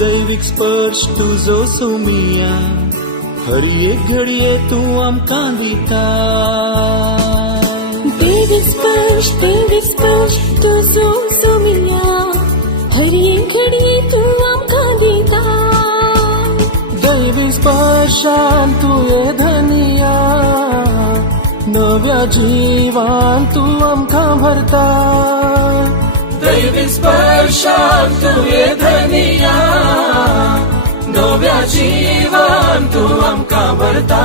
दैविक स्पर्श तुझो सोमिया हर एक घडये तू आमकां दिता दैविक स्पर्श तुझो सोमिया हर एक घडये तू आमकां दिता दैविक स्पर्शान तुये धनिया नव्या जिवान तू आमकां भरता दैविक स्पर्शान तुये धनिया नव्या जिवान तू आमकां भरता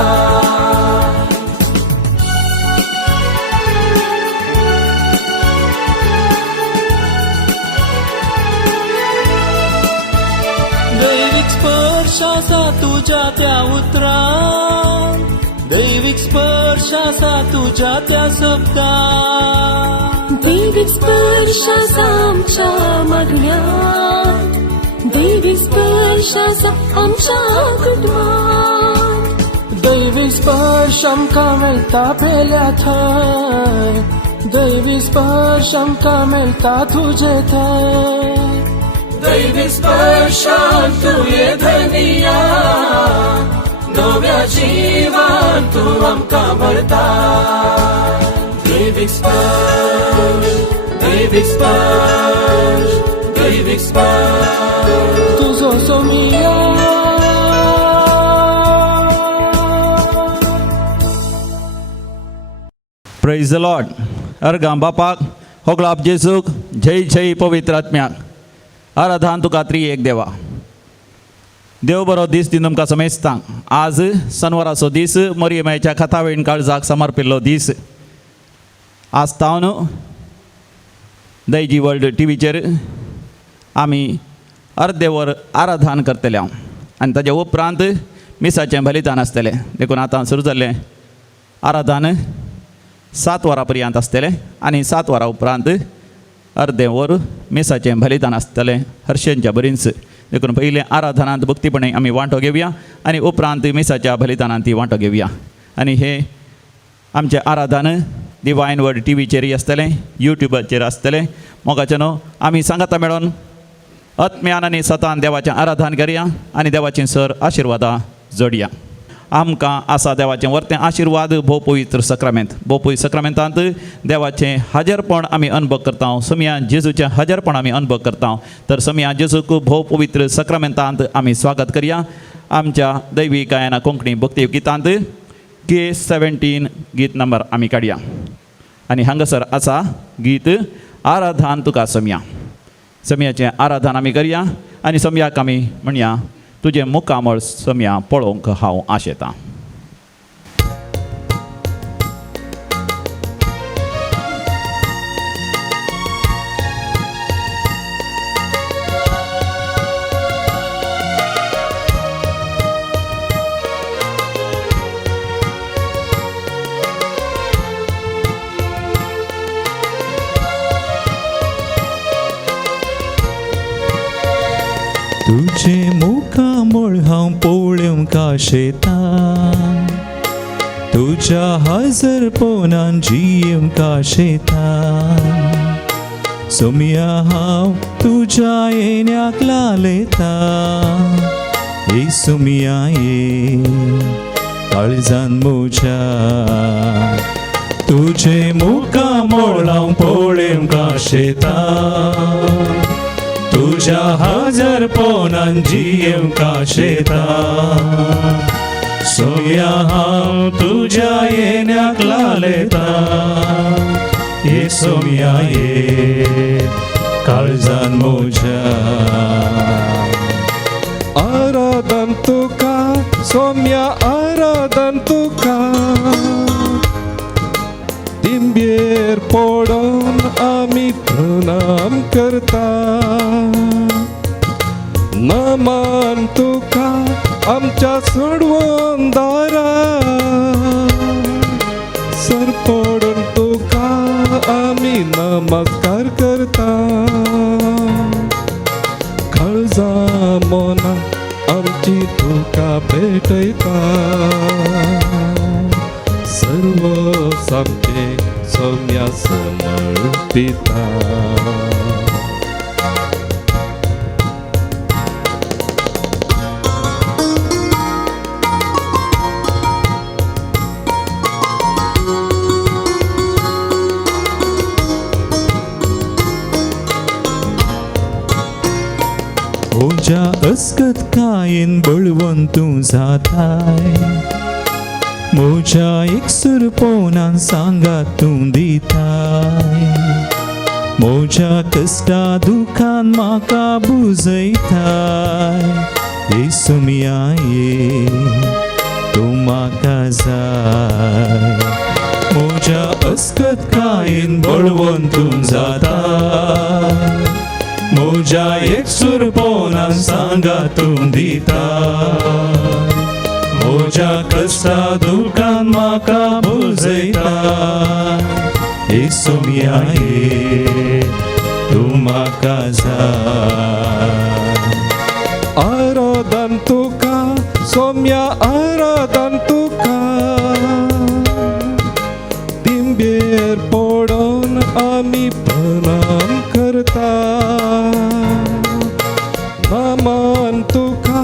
दैविक स्पर्श आसा तुझ्या त्या उतरां दैविक स्पर्श आसा तुझ्या त्या शब्दां दैविक स्पर्श आसा आमच्या मागण्यांत दैविक स्पर्श आसा आमच्या कुटुंबांत दैविक स्पर्श आमकां मेळटा पेल्या थंय दैविक स्पर्श आमकां मेळटा तुजे थंय दैविक स्पर्शान तुये धनिया नव्या जिवान तू आमकां भरता दैविक स्पर्श दैविक स्पर्श दैविक स्पर्श तुझो सोमिया प्रेज द लॉर्ड. अर्गां बापाक होगलाप जेसूक जय जय पवित्र आत्म्याक आराधन तुका एक देवा. देव बरो दीस दिन तुमकां समेजता. आज शनवाराचो दीस मरियमाच्या खातावेण काळजाक समर्पिल्लो दीस. आज तावन दैजी वर्ल्ड टीव्हीचेर आमी अर्दे वर आराधन करतले आनी ताजे उपरांत मिसाचें बलिदान आसतलें. देखून आतां सुरू जाल्लें आराधन 7 वरां पर्यंत आसतलें आनी 7 वरां उपरांत अर्दें वर मिसाचें बलिदान आसतलें हर्शेंच्या बरींच. देखून पयलें आराधनांत भक्तीपणे आमी वांटो घेवया आनी उपरांत मिसाच्या बलिदानांत ती वांटो घेवया. आनी हे आमचें आराधन डिवायन वर्ल्ड टीव्हीचेरय आसतलें, यूट्यूबाचेर आसतलें. मोगाचें न्हू आमी सांगाता मेळोन आत्म्यान आनी सतान देवाचें आराधन करया आनी देवाचीं सर आशिर्वादां जोडया. आमकां आसा देवाचें वर्तें आशिर्वाद भोव पवित्र सक्रामेंत. भोव पवित्र सक्रामेंतांत देवाचें हाजरपण आमी अनुभव करता. समिया जेजूचें हाजरपण आमी अनुभव करता. तर समिया जेजूक भोव पवित्र सक्रामेंतांत आमी स्वागत करया. आमच्या दैवी गायना कोंकणी भक्ती गितांत K17 गीत नंबर आमी काडया. आनी हांगासर आसा गीत आराधन तुका समिया. समियाचें आराधन आमी करया आनी समियाक आमी म्हणया तुजें मुखामळ समिया पळोवंक हांव आशेतां. तुझे मुखामळ हांव पळोवंक आशेतां तुज्या हजरपणान जियोंक आशेतां. सोमिया हांव तुज्या येण्याक लालयता. ए सोमिया ये काळजान म्हज्या तुझे मुखामळ हांव पळोवंक आशेतां तुझ्या हजरपणान जियोंक आशेतां. सोमिया हांव तुज्या येण्याक लालयता. ये सोमिया ये काळजान म्हज्या आराधन तुका सोम्या आराधन तुका तिंबेर पडोन आमी प्रणाम करता. नमन तुका आमच्या सोडवंदारा सर पडोन तुका आमी नमस्कार करता. काळजा मना आमची तुका भेटयता. सर्व सामके सोम्या समर्पिता. म्हज्या अस्कत कायेन बळवून तूं जाताय म्हज्या एकसुर पोवनान सांगात तूं दिताय म्हज्या कश्टा दुखान म्हाका बुजयताय येसू मियाये तूं म्हाका जाय म्हज्या अस्कत कायेन बळवून तूं जाताय म्हज्या एकसुर पोवनान सांगात तूं दिताय म्हज्या कश्टा दुखान म्हाका बुजयताय येसू मियाये तूं म्हाका जाय आराधन तुका सौम्या आराधन तुका दिंबेर पडून आमी प्रणाम करता नामान तुका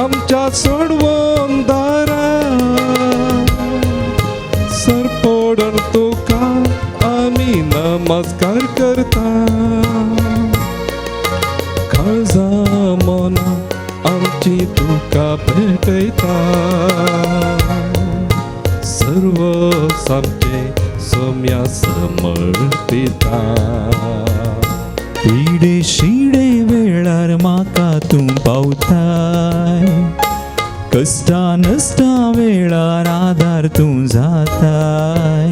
आमच्या सोडवून दारा सर पडून तुका आमी नमस्कार करता काळजा मना आमची तुका भेटयता सर्व सामके सौम्या समर्पिता पिडे शिडे वेळार म्हाका तूं पावताय कश्टा नश्टा वेळार आदार तूं जाताय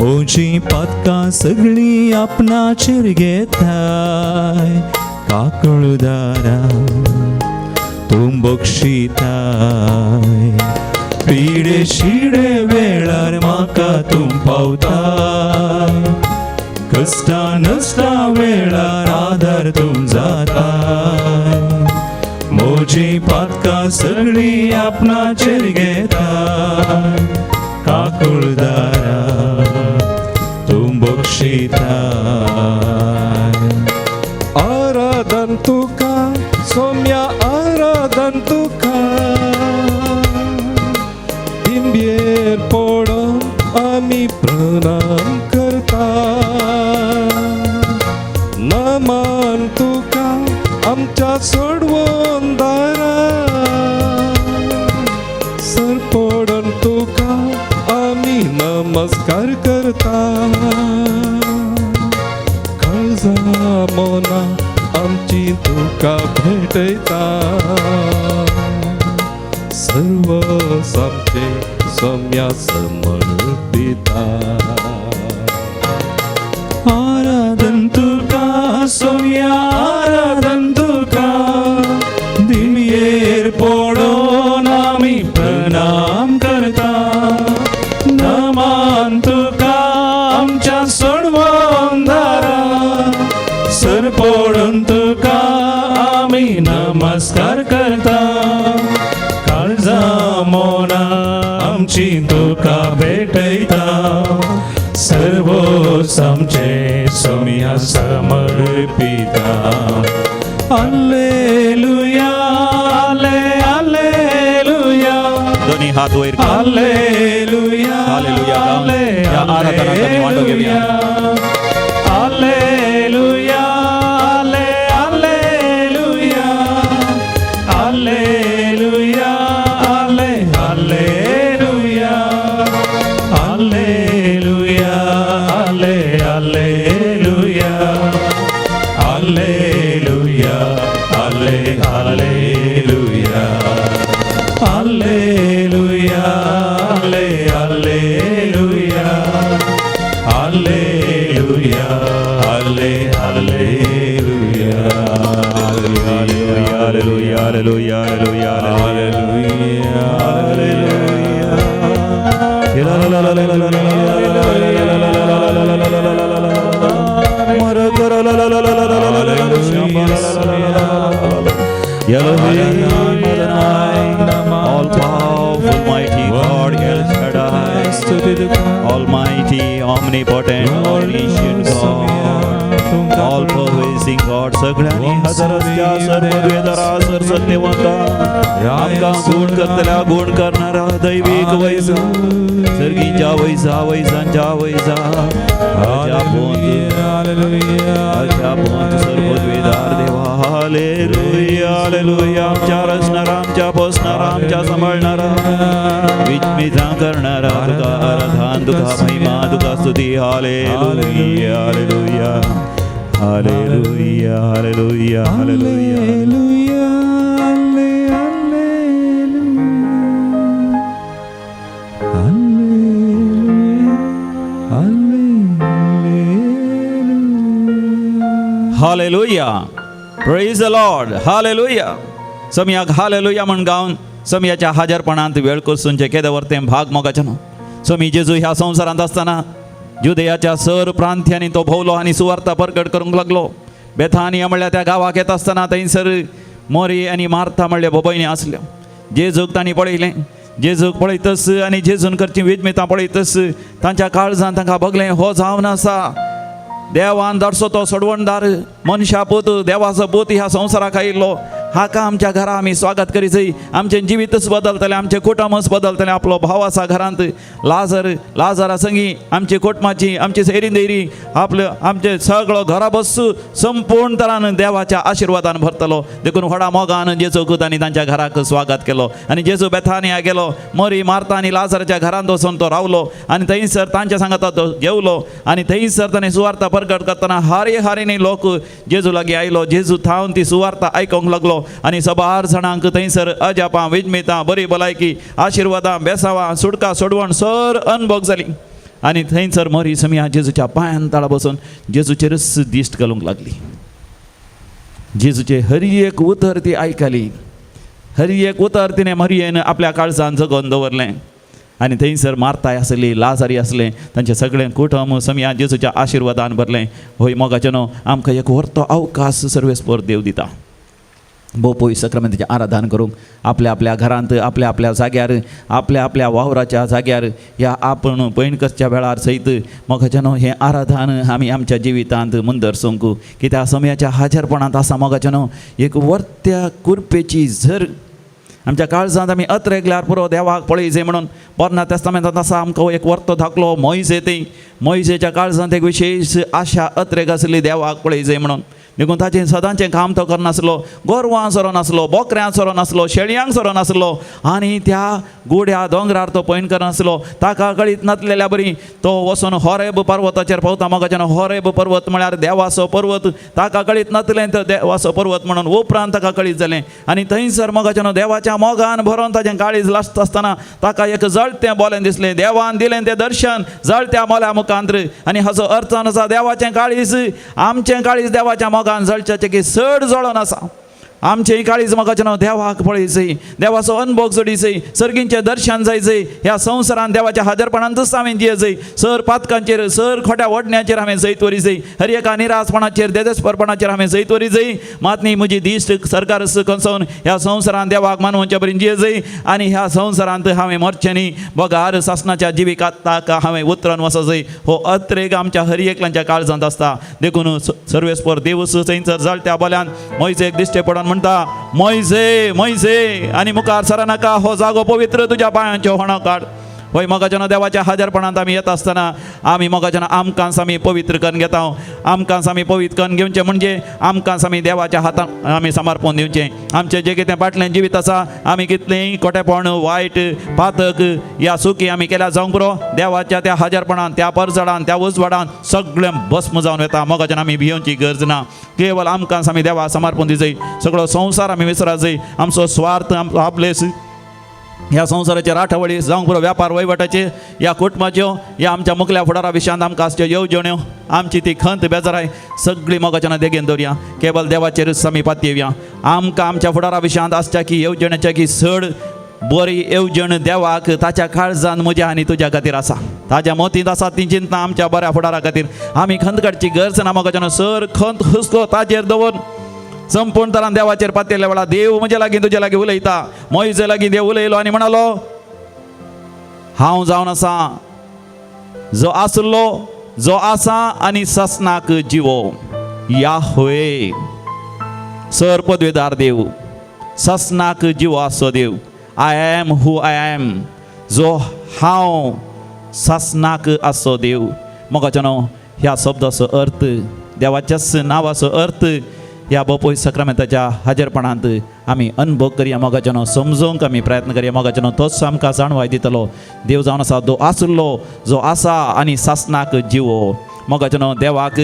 म्हजीं पातकां सगळीं आपणाचेर घेताय काकळदारा तूं बक्षिताय पिडे शिडे वेळार म्हाका तूं पावताय कश्टा नश्टा वेळार आदार तूं जाताय म्हजीं पातकां सगळीं आपणाचेर घेताय काकूळदारा तूं बक्षिताय आराधन तुका सौम्या आराधन तुका दिंबेर पडून आमी प्रणाम करता नमन तुका आमच्या सोडवून दारा सर पडून तुका आमी नमस्कार करता काळजा मना आमची तुका भेटयता सर्व सामके सौम्या समर्पिता आराधन तुका सौम्या आराधन तुका दिव्येर पडून आमी प्रणाम करता नमान तुका आमच्या सोडवून दारा सर पडून तुका आमी नमस्कार करता काळजा मोना आमची तुका भेटयता सर्व सामचे सौम्या समर्पिता हालेलुया हालेलुया दोन्ही हात वयर हालेलुया हालेलुया या आराधनाचा मांडो घेऊया hallelujah hallelujah hallelujah hallelujah hallelujah hallelujah hallelujah hallelujah hallelujah hallelujah hallelujah hallelujah hallelujah hallelujah all powerful, mighty God, El Shaddai, Almighty, omnipotent, omniscient God, all pervasive God, सगळ्यांनी हजर असल्या सर्ववेदरा सर्वसत्यवंता आमकां गुण करतल्या गुण करणारा दैविक वैसा सर्गींच्या वैसा वैसांच्या वैसा अजापोंत सर्वद्वेदार देवा हालेलुया हालेलुया आमच्या रचणारा आमच्या पोसणारा आमच्या सांभाळणारा विस्मिता करणारा तुका आराधन तुका महिमा तुका स्तुती hallelujah hallelujah hallelujah hallelujah hallelujah hallelujah praise the Lord hallelujah समयाक हालेलुया म्हण गावन समयाच्या हाजरपणांत वेळ करसूनचे केदे वर्तें भाग मोगाचे न्हू समी जेजू ह्या संवसारांत आसतना जुदेयाच्या सर प्रांत्यांनी तो भोवलो आनी सुवार्ता प्रकट करूंक लागलो बेथानिया म्हणल्यार त्या गांवाक येता आसतना थंयसर मोरी आनी मार्था म्हणल्या भयणी आसल्यो जेजूक तांणी पळयलें जेजूक पळयतस आनी जेजून करची वेजमितां पळयतस तांच्या काळजांत तांकां भगलें हो जावन आसा देवान धाडसो तो सोडवणदार मनशा पूत देवाचो पूत ह्या संवसाराक आयिल्लो हाका आमच्या घरा आमी स्वागत करी जाय आमचें जिवीतच बदलतलें आमचें कुटुंबच बदलतलें आपलो भाव आसा घरांत लाजरा संगी आमची कुटुंबाची आमची सैरींदैरी आपलो आमचे सगळो घरा बस्सू संपूर्ण तरान देवाच्या आशिर्वादान भरतलो देखून व्हडा मोगान जेजूक तांणी तांच्या घराक स्वागत केलो आनी जेजू बेथानिया गेलो मोरी मार्था आनी लाजराच्या घरांत वचून तो रावलो आनी थंयसर तांच्या सांगाता तो जेवलो आनी थंयसर ताणें सुवार्ता प्रकट करतना हारीनी लोक जेजू लागीं आयलो जेजू थावन ती सुवार्ता आयकोंक लागलो आनी सबार जाणांक थंयसर अजापां विजमितां बरी भलायकी आशिर्वादां बेसावां सुटका सोडवण सर अनभोग जाली आनी थंयसर मोरी समया जेजूच्या पांयां ताळा बसून जेजूचेर दिश्ट घालूंक लागली जेजूचे हर एक उतर ती आयकली हर एक उतर तिणें मरयेन आपल्या काळजांत जगोवन दवरलें आनी थंयसर मार्ताय आसली लाजारी आसलें तांचें सगळें कुटुंब समया जेजूच्या आशिर्वादान भरलें होय मोगाचें न्हू आमकां एक व्हरतो अवकाश सर्वेस्पर देव दिता भोव पयस सक्रामेंताचें आराधन करूंक आपल्या आपल्या घरांत आपल्या आपल्या जाग्यार आपल्या आपल्या वावराच्या जाग्यार ह्या आपण पैणकसच्या वेळार सयत मोगाचें न्हू हें आराधन आमी आमच्या जिवितांत मुंदर सोंकू कित्याक समयाच्या हाजरपणांत आसा मोगाचें न्हू एक वर्त्या कुरपेची झर आमच्या काळजांत आमी अत्रेगल्यार पुरो देवाक पळय जाय म्हणून पोरना तेस्तामेंतांत आसा आमकां एक वर्तो धाकलो मोयजे थंय मोयजेच्या काळजांत एक विशेश आशा अत्रेग आसली देवाक पळय जाय म्हणून देखून ताचें सदांचें काम तो करनासलो गोरवां सरो नासलो बोकऱ्यां सरो नासलो शेळयांक सरो नासलो आनी त्या गोड्या दोंगरार तो पैण करनासलो ताका कळीत नासलेल्या बरी तो वचून होरेब पर्वताचेर पावता मोगाचें होरेब पर्वत म्हळ्यार देवाचो पर्वत ताका कळीत नासलें तो देवाचो पर्वत म्हणून उपरांत ताका कळीत जालें आनी थंयसर मोगाचें देवाच्या मोगान भरोवन ताचें काळीज लासता आसतना ताका एक जळतें बोलें दिसलें देवान दिलें तें दर्शन जळत्या मोल्या मुखांत्र आनी हाचो अर्थ आसा देवाचें काळीज आमचें काळीज देवाच्या मोगान जळचें की चड जळोन आसा आमचें काळीज मोगाचें न्हू देवाक पळय जाय देवाचो अनुभव जोडी जाय सर्गींचें दर्शन जाय जाय ह्या संवसारांत देवाच्या हाजरपणांतच हांवें दिय जाय सर पातकांचेर सर खोट्या ओडण्याचेर हांवें जैत वरी जाय हर एका निरासपणाचेर देदेसपरपणाचेर हांवें जैत वरी जाय मात न्ही म्हजी दिश्ट सरकार कसोवन ह्या संवसारांत देवाक मानवच्या बरी जिये जाय आनी ह्या संवसारांत हांवें मरचें न्ही बगार सासणाच्या जिविकांत ताका हांवें उतरान वचो जाय हो अत्रेग आमच्या हर एकल्याच्या काळजांत आसता देखून सर्वेस्पर देवूस थंयसर जळत्या बोल्यान मोयजेक दिश्टे पडोन म्हणटा मोयजे मोयजे आनी मुखार सर नाका हो जागो पवित्र तुज्या पांयांचो होणो काड होय मोगाचें देवाच्या हाजरपणांत आमी येता आसतना आमी मोगाचें आमकांच आमी पवित्र करून घेता आमकांच आमी पवित्र करून घेवचें म्हणजे आमकांच आमी देवाच्या हातांत आमी समर्पण दिवचें आमचें जें कितें फाटलें जिवीत आसा आमी कितलेंय खोटेपण वायट पातक ह्या चुकी आमी केल्या जावंक पुरो देवाच्या त्या हाजरपणांत त्या परजडान त्या उजवाडांत सगळें भस्म जावन येता मोगाचें आमी भियोवची गरज ना केवळ आमकांच आमी देवाक समर्पण दिवचें सगळो संवसार आमी विसरत जाय आमचो स्वार्थ आपलेस ह्या संवसाराचे राठवळी जावंक पुरो व्यापार वहिवाटाचे ह्या कुटुंबाच्यो ह्या आमच्या मुखल्या फुडारा विशयांत आमकां आसच्यो येवजण्यो आमची ती खंत बेजाराय सगळी मोगाचें देगेन दवरया केवळ देवाचेरच आमी पातयेवया आमकां आमच्या फुडारा विशयांत आसच्या की येवजण्याच्या की चड बरी येवजण देवाक ताच्या काळजान म्हज्या आनी तुज्या खातीर आसा ताज्या मोतींत आसा ती चिंता आमच्या बऱ्या फुडारा खातीर आमी खंत काडची गरज ना मोगाचें सर खंत हुस्को ताचेर दवर संपूर्ण तरान देवाचेर पातयल्ल्या वेळार देव म्हजे लागीं तुजे लागीं उलयता मोयजे लागीं देव उलयलो आनी म्हणालो हांव जावन आसा जो आसलो जो आसा आनी ससनाक जिवो याह्वे सर पदवेदार देव ससनाक जिवो आसो देव I am who I am जो हांव ससनाक आसो देव मोगाचें न्हू ह्या शब्दाचो अर्थ देवाच्याच नांवाचो अर्थ ह्या बोपोय सक्रामेंताच्या हाजेरपणांत आमी अनुभव करया मोगाच्यानो समजूंक आमी प्रयत्न करया मोगाच्यानो तोच आमकां जाणवाय दितलो देव जावन आसा जो आसलो जो आसा आनी सासनाक जिवो मोगाच्यानो देवाक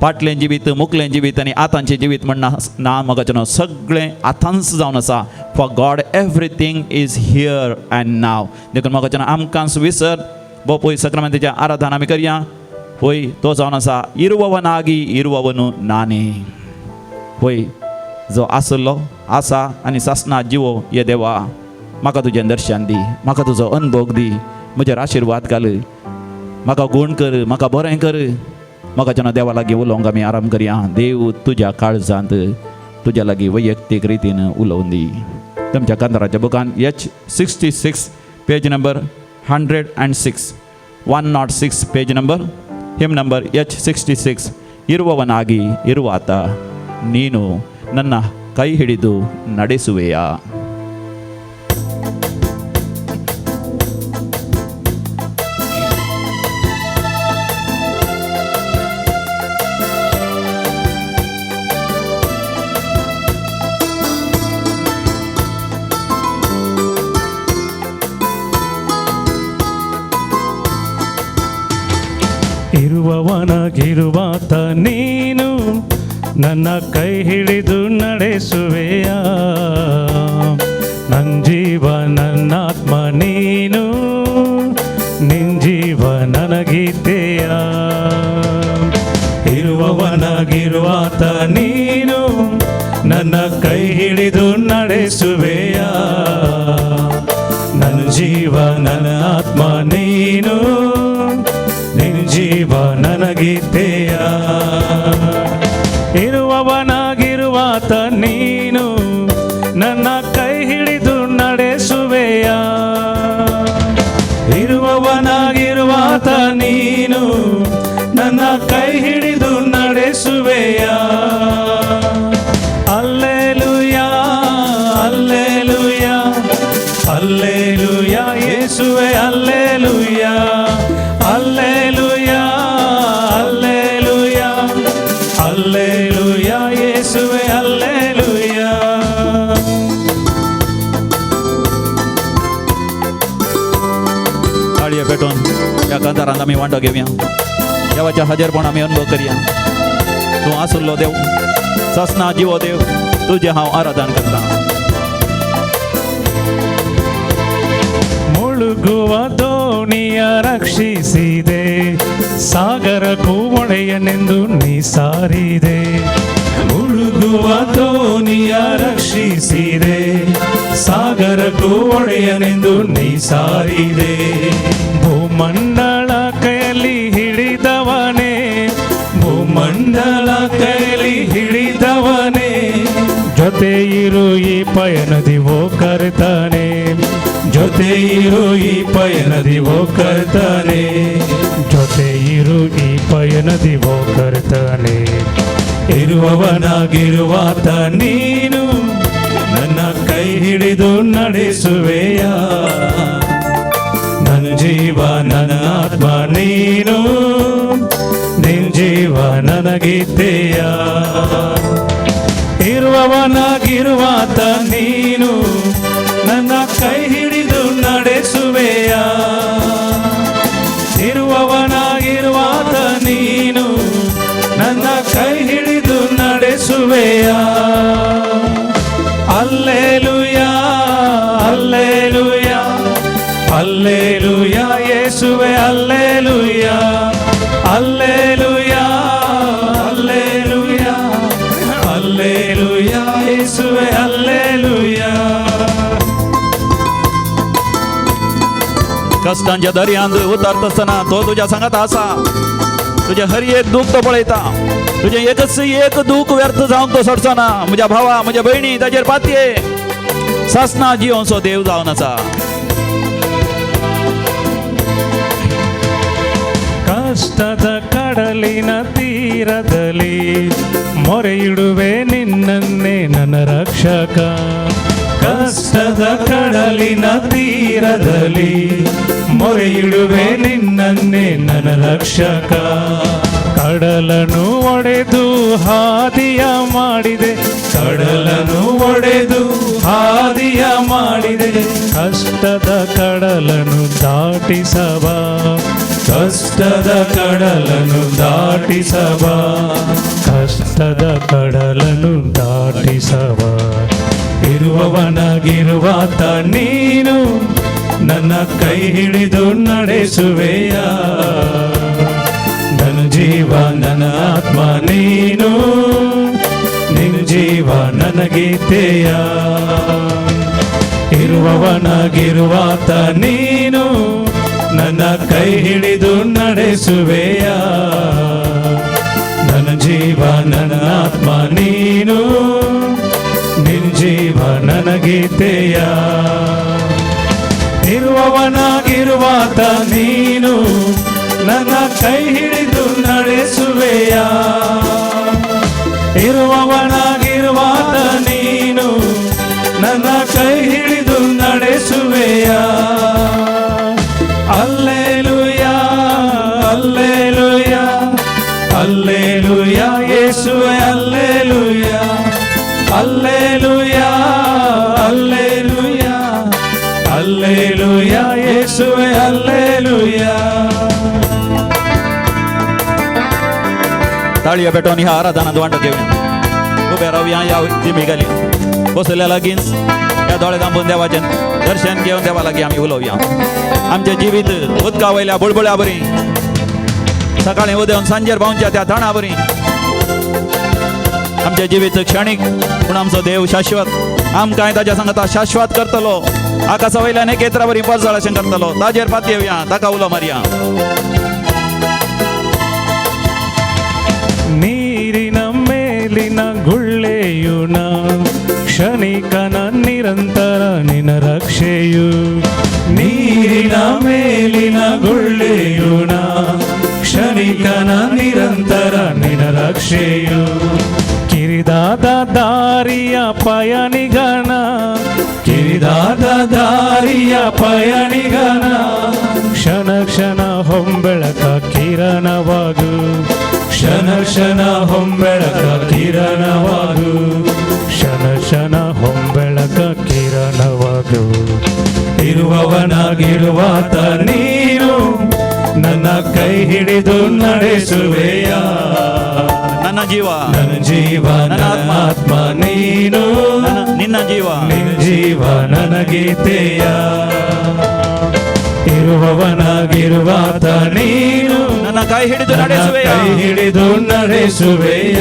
फाटलें जिवीत मुखलें जिवीत आनी आतांचें जिवीत म्हणना ना मोगाच्यानो सगळें आतांच जावन आसा for God everything is here and now देखून मोगाच्यानो आमकां विसर बोपोय सक्रामेंताच्या आराधन आमी करया होय तो जावन आसा इरुववनागी इरुववनु नाने होय जो आसलो आसा आनी सासना जिवो ये देवा म्हाका तुजें दर्शन दी म्हाका तुजो अनुभव दी म्हजेर आशिर्वाद घाल म्हाका गूण कर म्हाका बरें कर मोगाच्यानो देवा लागीं उलोवंक आमी आराम करया देव तुज्या काळजांत तुज्या लागीं वैयक्तीक रितीन उलोवन दी तुमच्या कांताराच्या बुकान H66 page number 106 106 page number him number H66 ಇರುವವನಾಗಿ ಇರುವಾತ ನೀನು ನನ್ನ ಕೈ ಹಿಡಿದು ನಡೆಸುವೆಯಾ. ಇರುವವನಾಗಿರುವಾತ ನೀನು ನನ್ನ ಕೈ ಹಿಡಿದು ನಡೆಸುವೆಯ ನನ್ನ ಜೀವ ನನ್ನಾತ್ಮ ನೀನು ನಿನ್ ಜೀವ ನನಗೀತೆಯ ಇರುವವನಾಗಿರುವಾತ ನೀನು ನನ್ನ ಕೈ ಹಿಡಿದು ನಡೆಸುವೆಯ ನನ್ನ ಜೀವ ನನ್ನ ಆತ್ಮ ನೀನು ನಿನ್ ಜೀವ ನನಗೀತೆಯ ಇರುವವನಾಗಿರುವಾತ ನೀನು ನನ್ನ ಕೈ ಹಿಡಿದು ನಡೆಸುವೆಯ ಇರುವವನಾಗಿರುವಾತ ನೀನು ನನ್ನ ಕೈ ಹಿಡಿದು ನಡೆಸುವೆಯ ಅಲ್ಲೇಲೂಯಾ ಅಲ್ಲೇಲೂಯಾ ಅಲ್ಲೇಲೂಯಾ ಯೇಸುವೆ ಅಲ್ಲೇಲೂಯಾ ಅಲ್ಲೇಲೂಯಾ ಅಲ್ಲೇಲೂಯಾ ಅಲ್ಲೇಲೂಯಾ ಯೇಸುವೆ ಅಲ್ಲೇಲೂಯಾ. ताळयो पेटोवन ह्या कांतारांत आमी वांटो घेवया देवाच्या हाजेरपण आमी अनुभव करया तूं आसुल्लो देव सासना जिवो देव तुजें हांव आराधन करतां. ಮುಳುಗುವ ದೋಣಿಯ ರಕ್ಷಿಸಿದೆ ಸಾಗರಕ್ಕೂ ಒಡೆಯನೆಂದು ನೀ ಸಾರಿದೆ ಮುಳುಗುವ ದೋಣಿಯ ರಕ್ಷಿಸಿದೆ ಸಾಗರಕ್ಕೂ ಒಡೆಯನೆಂದು ನೀ ಸಾರಿದೆ ಭೂಮಂಡಲ ಕೈಯಲ್ಲಿ ಹಿಡಿದವನೇ ಭೂಮಂಡಲ ಕೈಯಲ್ಲಿ ಹಿಡಿದವನೇ ಜೊತೆ ಇರು ಈ ಪಯಣದಿ ಓ ಕರ್ತಾನೆ ಜೊತೆ ಇರು ಈ ಪಯಣದಿ ಓ ಕರ್ತಾನೆ ಜೊತೆ ಇರು ಈ ಪಯಣದಿ ಓ ಕರ್ತಾನೆ ಇರುವವನಾಗಿರುವಾತ ನೀನು ನನ್ನ ಕೈ ಹಿಡಿದು ನಡೆಸುವೆಯ ನನ್ನ ಜೀವ ನನ್ನ ಆತ್ಮ ನೀನು ನಿನ್ ಜೀವ ನನಗೀತೆಯ ಇರುವವನಾಗಿರುವಾತ ನೀನು ನನ್ನ ಕೈ ಹಿಡಿದು ನಡೆಸುವೆಯ ಇರುವವನಾಗಿರುವಾತ ನೀನು ನನ್ನ ಕೈ ಹಿಡಿದು ನಡೆಸುವೆಯ ಅಲ್ಲೇಲೂಯಾ ಅಲ್ಲೇಲೂಯಾ ಅಲ್ಲೇಲೂಯಾ ಯೇಸುವೆ ಅಲ್ಲೇಲೂಯಾ ಅಲ್ಲೇಲೂಯಾ ಅಲ್ಲೇಲೂಯಾ ಅಲ್ಲೇಲೂಯಾ ಯೇಸುವೆ ಅಲ್ಲೇಲೂಯಾ. कश्टांच्या दर्यांत उतारता आसतना तो तुज्या सांगात आसा तुजें हर एक दूख तो पळयता तुजें एकच एक दूख व्यर्थ जावंक तो सोडचो ना. म्हज्या भावा म्हज्या भयणी ताचेर पातये सासना जिवोसो देव जावन आसा. ಕಷ್ಟದ ಕಡಲಿನ ತೀರದಲ್ಲಿ ಮೊರೆಯಿಡುವೆ ನಿನ್ನನ್ನೇ ನನ್ನ ರಕ್ಷಕ ಕಷ್ಟದ ಕಡಲಿನ ತೀರದಲ್ಲಿ ಮೊರೆಯಿಡುವೆ ನಿನ್ನನ್ನೇ ನನ್ನ ರಕ್ಷಕ ಕಡಲನು ಒಡೆದು ಹಾದಿಯ ಮಾಡಿದೆ, ಕಡಲನು ಒಡೆದು ಹಾದಿಯ ಮಾಡಿದೆ. ಕಷ್ಟದ ಕಡಲನು ದಾಟಿಸಬ, ಕಷ್ಟದ ಕಡಲನು ದಾಟಿಸಬ, ಕಷ್ಟದ ಕಡಲನು ದಾಟಿಸಬ. ಇರುವವನಾಗಿರುವಾತ ನೀನು ನನ್ನ ಕೈ ಹಿಡಿದು ನಡೆಸುವೆಯ. ನನ್ನ ಜೀವ ನನ್ನ ಆತ್ಮ ನೀನು, ನಿನ್ನ ಜೀವ ನನ್ನ ಗೀತೆಯ. ಇರುವವನಾಗಿರುವಾತ ನೀನು ನನ್ನ ಕೈ ಹಿಡಿದು ನಡೆಸುವೆಯ. ನನ್ನ ಜೀವ ನನ್ನ ಆತ್ಮ ನೀನು, ನಿನ್ನ ಜೀವ ನನ್ನ ಗೀತೆಯ. ಇರುವವನಾಗಿರುವಾತ ನೀನು ನನ್ನ ಕೈ ಹಿಡಿದು ನಡೆಸುವೆಯ. ಇರುವವನಾಗಿರುವಾತ ನೀನು ನನ್ನ ಕೈ ಹಿಡಿದು ನಡೆಸುವೆಯ. ಅಲ್ಲೇಲೂಯ ಅಲ್ಲೇಲೂಯ ಅಲ್ಲೇಲೂಯ ಯೇಸುವೆ ಅಲ್ಲೇಲೂಯ ಅಲ್ಲೇಲೂಯ ಅಲ್ಲೇಲೂಯ ಅಲ್ಲೇಲೂಯ ಯೇಸುವೆ ಅಲ್ಲೇಲೂಯ. टाळया पेटोवन ह्या आराधनात वांटो घेवया. उबे रावया या जिमी घालया. बसलेल्या लागीं ह्या दोळे धांपून देवाचें दर्शन घेवन देवा लागीं आमी उलोवया. आमचें जिवीत उदका वयल्या बुळबुळ्या बरी, सकाळीं उदेवन सांजेर पावच्या त्या थंडा बरी. आमचें जिवीत क्षणीक पूण आमचो देव शाश्वत. आमकां ताच्या सांगता शाश्वत करतलो. आकाशा वयल्यान एक येत्रा बरी पसळ अशें करतलो. ताजेर पात येवया, ताका उलो मारया. ನೀರಿನ ಮೇಲಿನ ಗುಳ್ಳೆಯುಣ ಕ್ಷಣಿಕನ ನಿರಂತರ ನಿನ ರಕ್ಷೆಯು. ನೀರಿನ ಮೇಲಿನ ಗುಳ್ಳೆಯುಣ ಕ್ಷಣಿಕನ ನಿರಂತರ ನಿನ ರಕ್ಷೆಯು. ಕಿರಿದಾದ ದಾರಿಯ ಪಯಣಿಗನ, ಕಿರಿದಾದ ದಾರಿಯ ಪಯಣಿಗನ ಕ್ಷಣ ಕ್ಷಣ ಹೊಂಬೆಳಕ ಕಿರಣವಾಗು. ಕ್ಷಣ ಕ್ಷಣ ಹೊಂಬೆಳಕ ಕಿರಣವಾಗು. ಕ್ಷಣ ಕ್ಷಣ ಹೊಂಬೆಳಕ ಕಿರಣವಾಗು. ಇರುವವನಾಗಿರುವಾತ ನೀನು ನನ್ನ ಕೈ ಹಿಡಿದು ನಡೆಸುವೆಯ. ನನ್ನ ಜೀವ ನನ್ನ ಜೀವ ನನ್ನ ಆತ್ಮ ನೀನು, ನಿನ್ನ ಜೀವ ನಿನ್ನ ಜೀವ ನನ್ನ ಗೀತೆಯ. ಇರುವವನಾಗಿರುವಾತ ನೀನು ನನ್ನ ಕೈ ಹಿಡಿದು ನನ್ನ ನಡೆಸುವೆಯ. ಕೈ ಹಿಡಿದು ನಡೆಸುವೆಯ.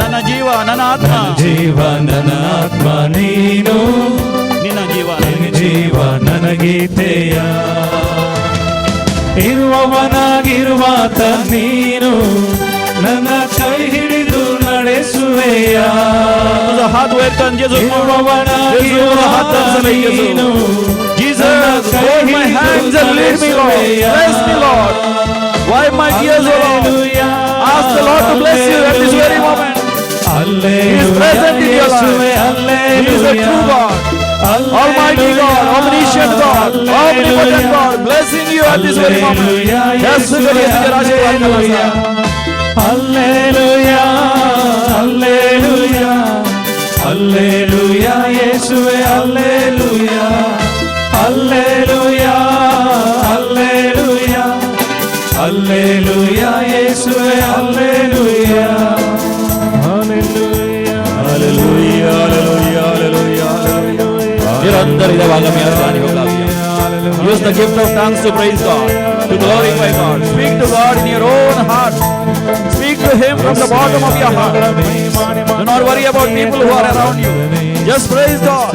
ನನ್ನ ಜೀವ ನನ್ನ ಆತ್ಮ, ನನ್ನ ಜೀವ ನನ್ನ ಆತ್ಮ ನೀನು, ನಿನ್ನ ಜೀವ ನಿನ್ನ ಜೀವ ನನ್ನ ಗೀತೆಯ. ಇರುವವನಾಗಿರುವಾತ ನೀನು ನನ್ನ ಕೈ ಹಿಡಿದು ನಡೆಸುವೆಯ. तुझा हात वर कर जेजू. ಇರುವವನಾಗಿರುವಾತ ನೀನು Jesus, hold my hands and lead me, Lord. Bless me, Lord. Wipe my tears, O Lord. Ask the Lord to bless you at this very moment. He is present in your life. He is a true God, Almighty God, omniscient God, omnipotent God, blessing you at this very moment. Yes, Hallelujah, Hallelujah, Hallelujah, Hallelujah, Yeshua, Hallelujah, Hallelujah, Hallelujah, Hallelujah, Yeshua, Hallelujah, Hallelujah, Hallelujah, Hallelujah, Hallelujah, Hallelujah. निरंतर देवाला मी आराधना होगावी. Use the gift of tongues to praise God, to glorify God. Speak to God in your own heart. Speak to Him from the bottom of your heart. Do not worry about people who are around you. Just praise God.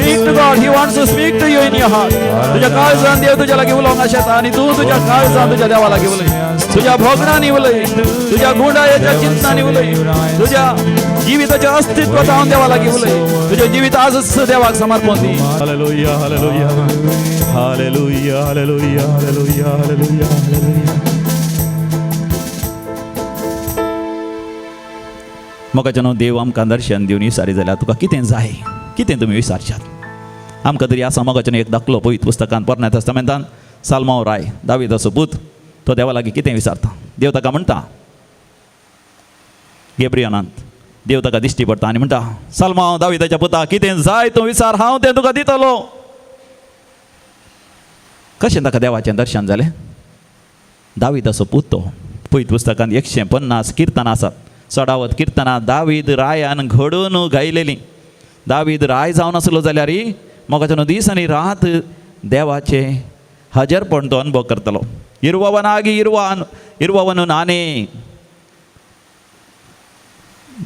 Speak to God. He wants to speak to you in your heart. तुझ्या काळजान देव तुझ्या लागी उलोवंक शकता आणि तू तुझ्या काळजान तुझ्या देवा लागी उलय. तुझ्या भोगणांनी उलय, तुझ्या गुंडाळ्याच्या चिंतनांनी उलय, तुझ्या जीविताच्या अस्तित्वात हांव देवा लागी उलय. तुझे जीवित आजच देवाक समर्पण दी. Hallelujah, hallelujah, hallelujah, hallelujah, hallelujah, hallelujah, hallelujah. मोगाच्यानो देव आमकां दर्शन दिवन विचारी जाल्यार तुका कितें जाय, कितें तुमी विचारशात. आमकां तरी आसा मोगाच्यानो एक दाखलो पवित्र पुस्तकांत पोरण्या तस्तामेंतान साल्मांव राय दावीदाचो पूत तो देवा लागीं कितें विचारता. देव ताका म्हणटा गेब्रियनांत देव ताका दिश्टी पडटा आनी म्हणटा सलमा दाविदाच्या पुता कितें जाय तूं विचार हांव तें तुका दितलो. कशें ताका देवाचें दर्शन जालें. दावीद असो पूत तो पयत पुस्तकांत 150 किर्तनां आसात. चडावत किर्तनां दावीद रायान घडोवन गायलेलीं. दावीद राय जावन आसलो जाल्यार मोगाचो दीस आनी रात देवाचे हजरपण तो अनुभव करतलो. इरुववनागी इरुववनु नाने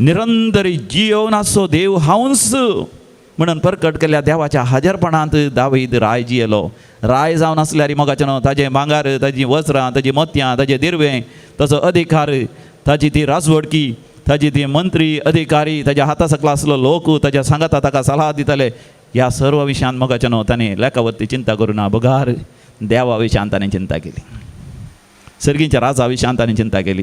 निरंतरी जियोनासो देव हांवूच म्हणून प्रकट केल्या देवाच्या हजरपणांत दावीद राय जियेलो. राय जावन आसल्यार मोगाचें ताजें भांगार, ताजीं वस्त्रां, ताजीं मोतयां, ताजें दिरवें, ताचो अधिकार, ताजी ती राजवडकी, ताजी ती मंत्री अधिकारी, ताज्या हाता सकला आसलो लोक, ताज्या सांगाता ताका सल्हा दिताले. ह्या सर्व विशयांत मोगाचें ताणें लेखावरती चिंता करूं ना. बगार देवा विशयांत ताणें चिंता केली. सर्गीच्या राजा विशयांत ताणें चिंता केली.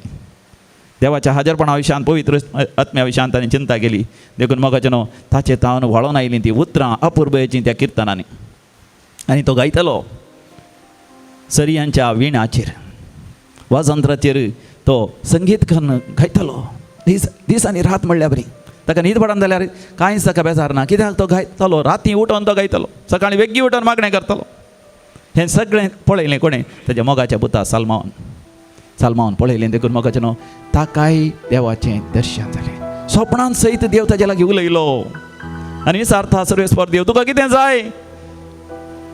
देवाच्या हजरपणा विशयांत पवित्र आत्म्या विशयांत ताणें चिंता केली. देखून मोगाचें ताचे तावन वळोन आयलीं ती उतरां अपुर्बेचीं त्या किर्तनांनी. आनी तो गायतलो सरयांच्या विणाचेर वाजंत्राचेर तो संगीत करून गायतलो. दीस आनी रात म्हणल्यार बरी. ताका न्हीद पडना जाल्यार कांयच ताका बेजार ना. कित्याक तो गायतलो. राती उठोन तो गायतलो. सकाळीं वेग्गी उठोन मागणें करतलो. हें सगळें पळयलें कोणें. ताच्या मोगाच्या पुता सालमावन पळयलें. देखून मोगाचें ताकाय देवाचें दर्शन जालें. स्वप्नांत सयत देव ताजे लागीं उलयलो आनी विचारता सर्वेस्पर देव तुका कितें जाय.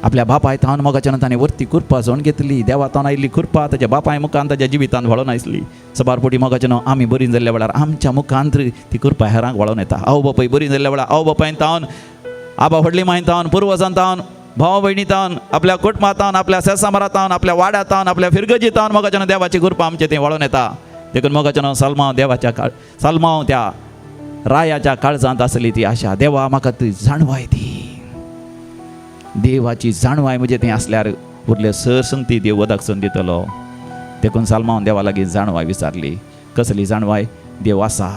आपल्या बापाय तावन मोगाचें ताणें वरती कुरपा जोण घेतली. देवा तावन आयिल्ली कुरपा ताच्या बापाय मुखांत ताच्या जिवितांत वळोन आयसली. सबारपोटी मोगाचें आमी बरीं जाल्ल्या वेळार आमच्या मुखांत ती कुरपा हेरांक वळोन येता. आवय बापाय बरीं जाल्ल्या वेळार आवय बापायन तावन, आबा व्हडली मांय तावन, पुर्वजान तावन, भाव भयणी तावन, आपल्या कुटुंबां तावन, आपल्या सेसामारा तावन, आपल्या वाड्या तावन, आपल्या फिरगजी तावन मोगाचें देवाची कुरपा आमचें तें वळोन येता. देखून मोगाचें सालमांव त्या रायाच्या काळजांत आसली ती आशा. देवा म्हाका ती जाणवाय दी. देवाची जाणवाय म्हणजे तें आसल्यार उरले सरसंगती देव वदकसून दितलो. देखून सालमांव देवा लागीं जाणवाय विचारली. कसली जाणवाय. देव आसा.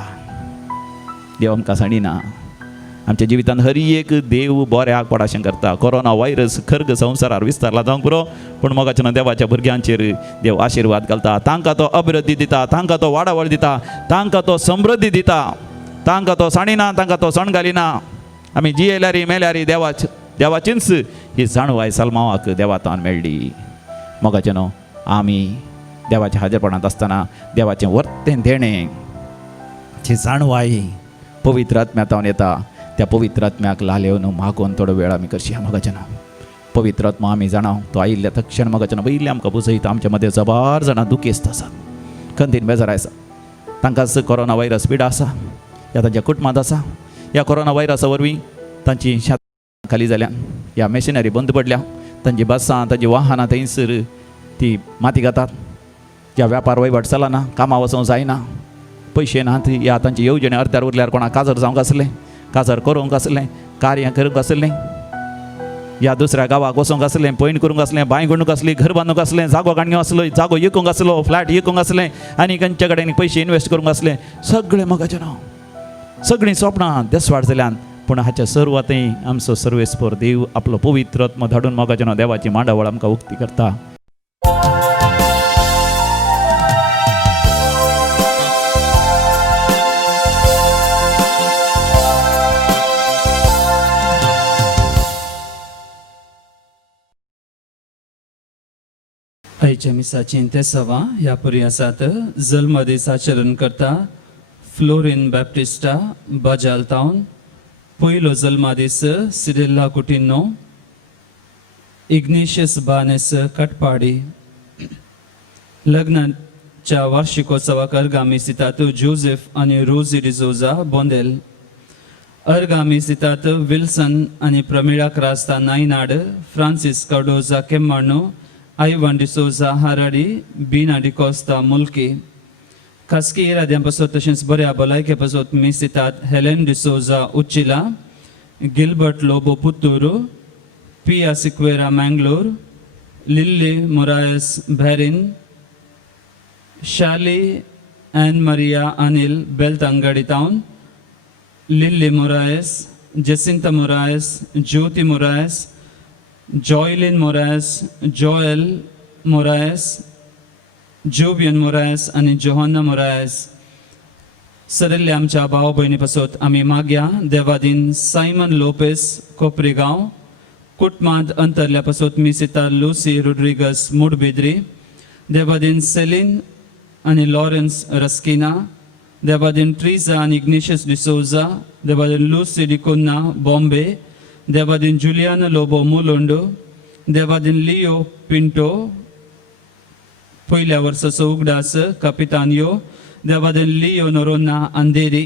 देव आमकां साणिना. आमच्या जिवितांत हर एक देव बऱ्याक पडाशें करता. कोरोना वायरस खर्ग संवसारार विस्तारला जावंक पुरो, पूण मोगाचें देवाच्या भुरग्यांचेर देव आशिर्वाद घालता. तांकां तो अभिवृद्धी दिता, तांकां तो वाडावळ दिता, तांकां तो समृद्धी दिता, तांकां तो साणिना, तांकां तो सण घालिना. आमी जियेल्यारी मेल्यारी देवाचीच ही जाणवाय सालमांवाक देवातान मेळ्ळी. मोगाचें आमी देवाच्या हाजरपणांत आसतना देवाचें वर्तें देणें ची जाणवाय पवित्र आत्म्यातावन येता. त्या पवित्र आत्म्याक लालेवन मागोवन थोडो वेळ आमी करशी. मोगाचें पवित्र आत्मा आमी जाणाव तो आयिल्ल्या तक्षण मोगाचें पयलीं आमकां बुजयता. आमच्या मदें जबार जाणां दुखेस्त आसात, खंतीन बेजार आसा. तांकांच कोरोना वायरस पिडा आसा या तांच्या कुटुंबांत आसा. ह्या कोरोना वायरसा वरवीं तांची शेत खाली जाल्या, ह्या मेशिनरी बंद पडल्या, तांची बसां तांची वाहनां थंयसर ती माती घातात. ह्या वेपार वयवाट चलना, कामां वचोंक जायना, पयशे नात. ह्या तांचे येवजणे अर्द्यार उरल्यार कोणाक काजर जावंक आसलें, काजर करूंक आसलें, कार्य करूंक आसलें, ह्या दुसऱ्या गांवाक वचोंक आसलें, पैंड करूंक आसलें, बांय गणूक आसली, घर बांदूंक आसलें, जागो काडूंक आसलो, जागो विकूंक आसलो, फ्लॅट विकूंक आसलें, आनी खंयच्या कडेन पयशे इन्वेस्ट करूंक आसलें. सगळें मोगाचें नांव. सगळीं स्वप्नां देसवाड जाल्यान. पूण हाच्या सर्वातय आमचो सर्वेस्पर देव आपलो पवित्र आत्मा धाडून मोगाचें देवाची मांडावळ आमकां उक्ती करता. आयच्या मिसाचें तेसावा ह्या पर्यासात जल्म दीस आचरण करता फ्लोरिन बॅप्टिस्टा बाजाल तावन पयलो जल्मा दीस सिरिल्ला कुटिन्नो इग्नेशियस बानेस कटपाडी लग्नाच्या वार्षिकोत्सवाक अर्गामी सितात जोसेफ आनी रोजी डिझोजा बोंदेल. अर्गामी सितात विल्सन आनी प्रमिळा क्रास्ता नायनाड, फ्रांसिस कार्डोजा केम्माणो, आयवान डिसोजा हाराडी, बीना डिकोस्ता मुल्की. खासगी इराद्यां पासत तशेंच बऱ्या भलायके पासत मिसितात हेलेन डिसोजा उच्चिला, गिल्बर्ट लोबो पुत्तूरू, पिया सिक्वेरा मँगलोर, लिल्ली मोरायस भॅरिन, शाली एन मरिया अनिल बेल्तांगडी टाउन, लिल्ली मोरायस, जेसिंता मोरायस, ज्योती मोरायस, जॉयलिन मोरायस, जोएल मोरायस, जोबियन मोरायस आनी जोहाना मोरायस. सरिल्ले आमच्या भाव भयणी पासत आमी मागया देवादीन सायमन लोपेस कोपरेगांव कुटमाद अंतरल्या पासत मिसिता लुसी रोड्रिगस मुडबिद्री देवादीन सेलिन आनी लॉरेन्स रस्किना देवादीन ट्रिजा आनी इग्निशियस डिसोजा देवादीन लुसी डिकोन्ना बॉम्बे देवादीन जुलियाना लोबो मुलोंडो देवादीन लिओ पिंटो पयल्या वर्साचो उगडास कापितानियो देवादीन लिओ नोरोना अंधेरी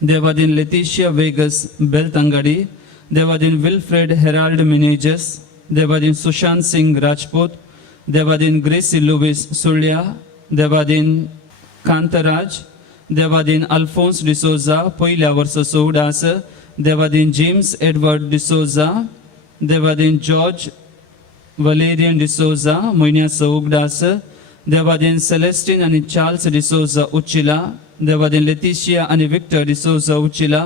देवादीन लेटिशिया वेगस बेलतंगडी देवादीन विल्फ्रेड हेराल्ड मिनेजस देवादीन सुशांत सिंग राजपूत देवादीन ग्रेसी लुविस सुळ्या देवादीन कांतराज देवादीन अल्फोन्स डिसोजा पयल्या वर्साचो उगडास देवादीन जेम्स एडवर्ड डिसोजा देवादीन जॉर्ज वलेरियन डिसोजा म्हयन्याचो उगडास देवादीन सेलेस्टीन आनी चार्ल्स डिसोजा उचिला देवादीन लेटिशिया आनी विक्टर डिसोजा उचिला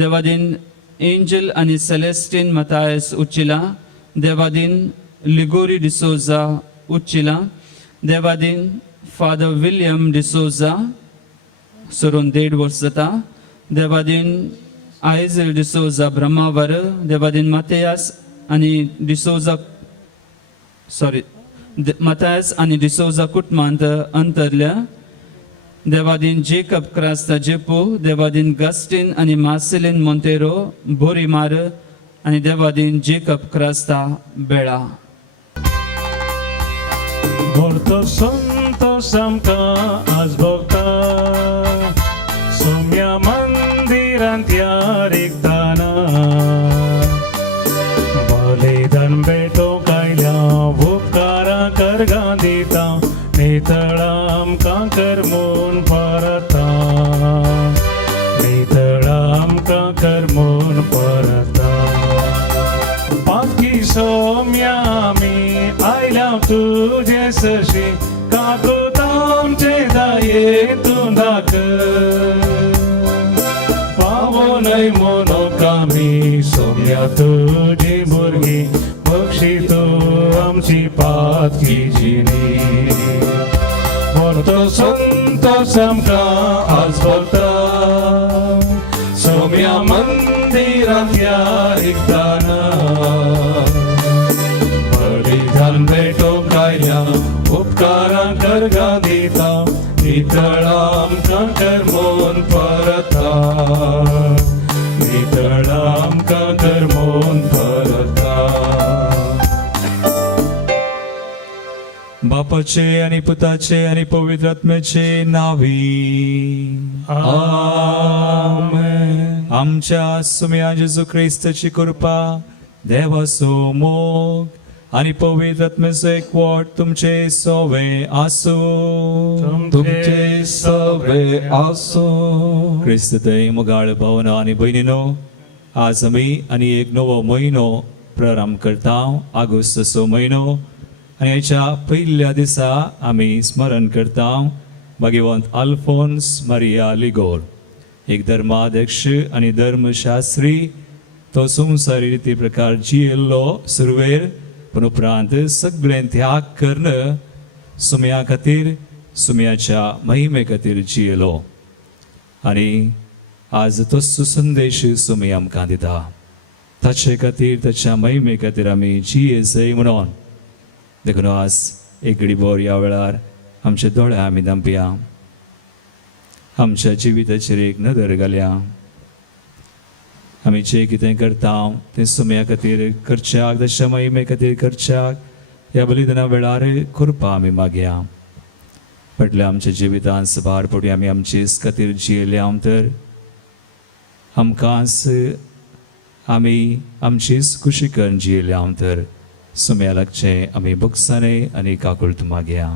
देवादीन एंजल आनी सेलेस्टीन Mathias उचिला Devadin Liguori D'Souza उचिला Devadin father William D'Souza सरून 1.5 वर्स जाता देवादीन आयझल डिसोजा ब्रह्मावर देवादीन मातेयास आनी डिसोजा मतायस आनी डिसोजा कुटुंबांत अंतरल्या देवादीन जेकब क्रास्ता जेपो देवादीन गस्टीन आनी मार्सेलिन मोंतेरो बोरीमार आनी देवादीन Jacob Crasta Bela Morto santo samka az bhakta Somya mandirant yarikdana Balidan beto kaila upkara kargandita Nitalam kankar moon parata Nitalam kankar moon parata Paki somyami I love तुझे सशी काको तामचे दाये तुंडाक पावो नाही मनोकामी सोम्या तुझी भुरगी पक्षी तू आमची पातकी जिनी म्हणतो संत समका आज बघता सोम्या मंदिरात या एकदाना बलिदान भेटो कायल्या उपकारा करगा दिता नितळाम कांकर मोन परता नितळाम कांकर मोन परता बापाचे आणि पुताचे आणि पवित्र आत्म्याचे नावी आमेन आमच्या सुम्या जेजू ख्रिस्ताची कृपा देवाचो मोग आणि पवित्र आत्म्याचो एकवट तुमचे सोवे आसो तुमचे सवे आसो ख्रिस्त दय मोगाळ भावना आणि बहिणीनो आज आमी आणि एक नवो म्हयनो प्रारंभ करता ऑगस्टचो म्हयनो आणि हेच्या पहिल्या दिसा आमी स्मरण करता भाग्यवंत अल्फोन्स मारिया लिगोर एक धर्माध्यक्ष आणि धर्मशास्त्री तो संवसारी रीती प्रकार जियेल्लो सुरवेर पण उपरांत सगळें त्याग करणं सुम्या खातीर सुम्याच्या महिमे खातीर जियेलो आणि आज तोच संदेश सुमी आमकां दिता ताचे खातीर ताच्या महिमे खातीर आमी जिये जाय म्हणून देखून आज एक घडीभर ह्या वेळार आमचे दोळे आमी धांपया आमच्या जिविताचेर एक नदर घालया आमी जे कितें करता तें सुम्या खातीर करच्याक ताच्या महिमे खातीर करच्याक ह्या बलिदाना वेळार कृपा आमी मागया फाटल्या आमच्या जिवितांत सबार पडून आमी आमचेच खातीर जियेल्या तर आमकांच आमी आमचीच खुशी करून जियेल्या तर सुम्या लागचें आमी बुकसाने आनी काकुळत मागया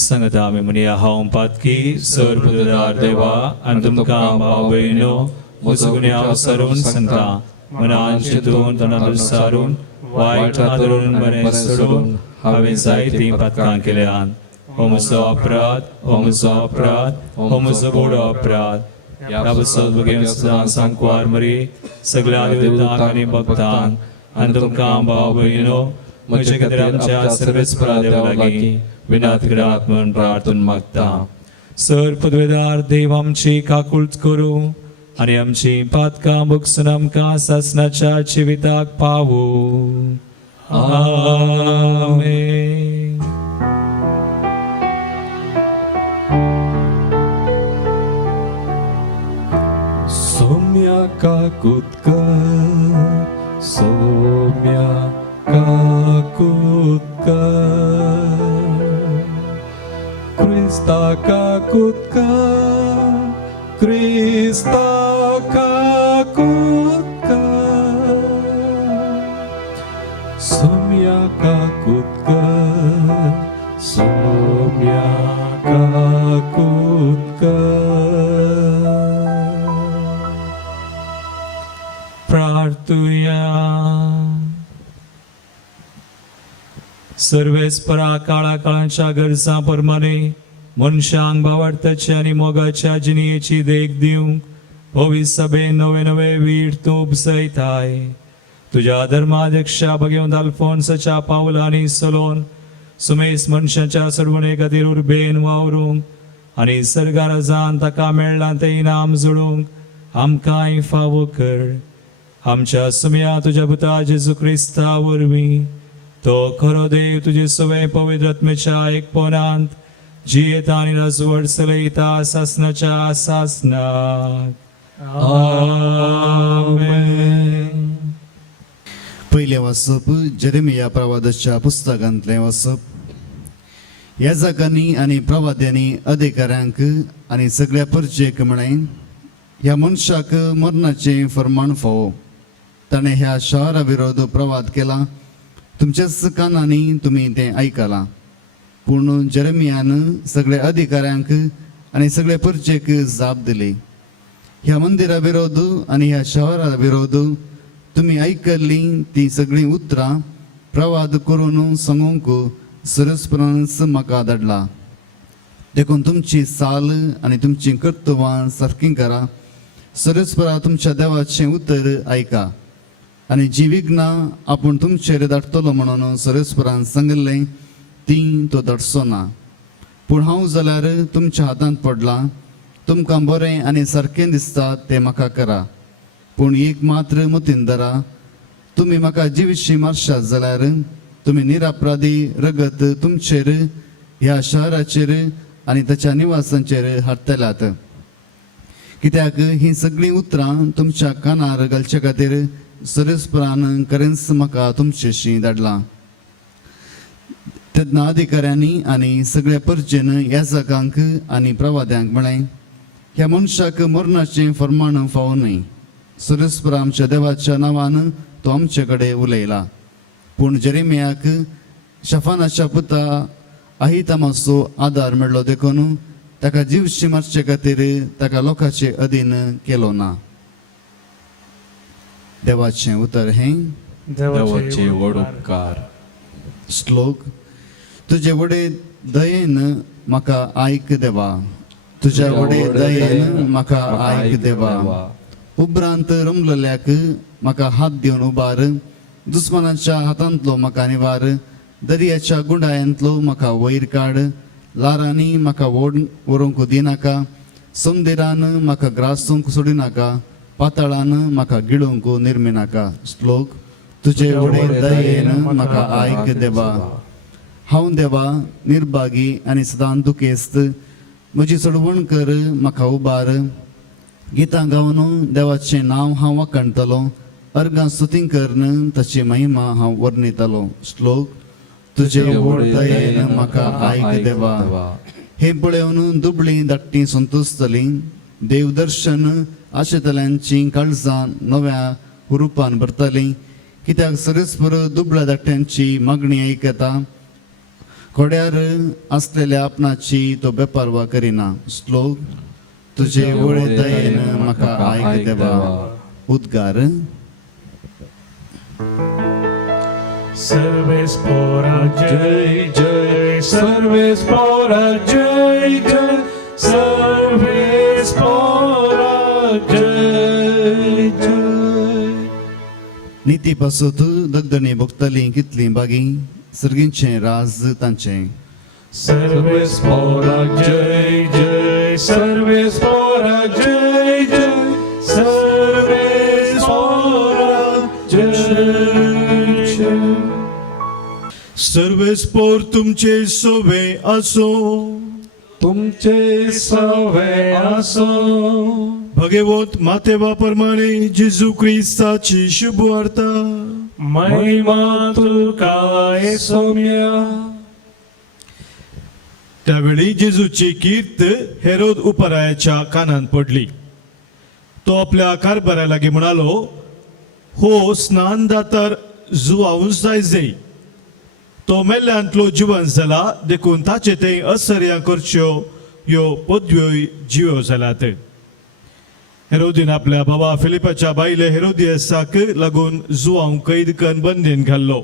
सांगता आमी म्हणया हांव पातकी सर्वदार देवा आनी तुमकां भाव भयणो म्हजो गुन्यांव सरून सांगता मनान चिंतून तोंडांत सारून वायट आदरून बरें सोडून हांवें जायतीं पातकां केल्यान हो म्हजो अपराध हो म्हजो अपराध हो म्हजो व्हडलो अपराध ह्या बसत बगेन सदां सांकवार मरी सगळ्या देवतांक आनी भक्तांक आनी तुमकां भाव भयणो म्हजे खातीर आमच्या सर्वेस्परा देवा लागीं विनात करात म्हूण प्रार्थून मागता. सर पदवेदार देव आमची काकूळट करूं आनी आमची पातकां बुकसून आमकां सासणाच्या जिविताक पावूं. आमेन. Somia kakutkar, Somia kakutkar, Krista kakutkar, Krista kakutkar, Somia kakutkar, Somia kakutkar. प्रार्थूया. सर्वेस्परा काळा काळाच्या गरजा प्रमाणे मनशांक भावार्थाची आनी मोगाच्या जिणेची देख दिवंक पवित्र सभेन नवे नवे वीट तूं उपसयताय. तुज्या धर्माध्यक्षा भगवंत अल्फोन्साच्या पावलांनी चलोवन सुमेस मनशाच्या सडवणे खातीर उर्बेन वावरूंक आनी सर्गाराजान ताका मेळ्ळां तें इनाम जोडूंक आमकांय फावो कर. आमच्या सुम्या तुझ्या पुता जेजू क्रिस्ता वरवीं तो खरो देव तुजे सवे पवित्र आत्मेच्या एकपणांत जियेता आनी राजवट चलयता सासणाच्या सासनाक. आमेन. पयले वाचप जेरेमिया प्रवादाच्या पुस्तकांतलें वाचप. याजकांनी आनी प्रवाद्यांनी अधिकाऱ्यांक आनी सगळ्या परचेक म्हळें, ह्या मनशाक मरणाचें फर्माण फावो. ताणें ह्या शहरा विरोध प्रवाद केला. तुमच्याच कानांनी तुमी तें आयकलां. पूण जेरेमियान सगळे अधिकाऱ्यांक आनी सगळे परचेक जाप दिली. ह्या मंदिरा विरोध आनी ह्या शहरा विरोध तुमी आयकल्ली ती सगळीं उतरां प्रवाद करून सांगूंक सरस्परानच म्हाका धाडला. देखून तुमची साल आनी तुमची कर्तव्यां सारकीं करा. सरस्परा तुमच्या देवाचें उतर आयका आनी जी विघ्नां आपूण तुमचेर धाडटलो म्हणून सरस्परान सांगलें ती तो धाडचो ना. पूण हांव जाल्यार तुमच्या हातांत पडलां. तुमकां बरें आनी सारकें दिसता तें म्हाका करा. पूण एक मात्र मतीन धरा, तुमी म्हाका जिवीशी मारशात जाल्यार तुमी निरापराधी रगत तुमचेर ह्या शहराचेर आनी ताच्या निवासांचेर हाडटल्यात. कित्याक ही सगळीं उतरां तुमच्या कानार घालचे खातीर सरस्परान खरेंच म्हाका तुमचेशी धाडलां. तेन्ना अधिकाऱ्यांनी आनी सगळ्या परचेन याजकांक आनी प्रवाद्यांक म्हळें, ह्या मनशाक मरणाचें फर्माण फावो न्हय. सरस्परा आमच्या देवाच्या नांवान तो आमचे कडेन उलयला. पूण जेरेमियाक शफानाच्या पुता अहितामाचो आदार मेळ्ळो देखून ताका जीवशी मारचे खातीर ताका लोकांचे अधीन केलो ना. देवाचें उतर हें. देवाचे व्हड उपकार. श्लोक. तुजे वडे दयेन म्हाका आयक देवा. तुज्या वडे दयेन म्हाका आयक देवा. उपरांत रमलेल्याक म्हाका हात दिवन उबार. दुस्मानाच्या हातांतलो म्हाका निवार. दर्याच्या गुंडायांतलो म्हाका वयर काड. लारांनी म्हाका व्हरूंक दिनाका. समुद्रान म्हाका ग्रासूंक सोडिनाका. पाताळान म्हाका गिळूंक निर्मिनाका. श्लोक. तुजे वडे दयेन म्हाका आयक देवा. हांव देवा निर्भागी आनी सदां दुखेस्त. म्हजी चडवण कर म्हाका उबार. गितां गावन देवाचें नांव हांव वखणटलों. अर्गां स्तुती करन ताची महिमा हांव वर्णितलों. श्लोक. तुजे व्हड दयेन म्हाका आयक देवा. हे पळोवन दुबळीं धाकटीं संतोस्तलीं. देवदर्शन आशेतल्यांची काळजां नव्या रुपान भरतलीं. कित्याक सरस्पर दुबळ्या धाकट्यांची मागणी आयकता. खोड्यार आसलेल्या आपणाची तो बेपारवा करिना. श्लोक. तुजे व्हड दयेन म्हाका आयक देवा. उद्गार. सर्वेस्पोरा जय जय, सर्वेस्पोरा जय जय, सर्वेस्पोरा जय जय. निती पासत दगदणी भोगतलीं कितलीं बागी सर्गींचें राज तांचें सर्वेस्पराक जय जय सर्वेस्पराक जय जय सर्वेस्पराक जय जय सर्वेस्पोर तुमचे सोवे असो तुमचे सवे आसो भगवत मातेवा प्रमाणे जेजू क्रिस्ताची शुभ वार्ता महिमा तुलका सौम्या त्यावेळी जेजूची कीर्त हेरोद उपरायाच्या कानान पडली. तो आपल्या कारभारा लागीं म्हणालो, हो स्नानदातार जुवावूंच जायजे. तो मेल्ल्यांतलो जिवंत जाला देखून ताचे ते असर्यां करच्यो ह्यो पदव्यो जियो जाल्यात. हेरोदीन आपल्या भावा फिलिपाच्या बायले हेरोदियासाक लागून जुवांव कैद करून बंदीन घाल्लो.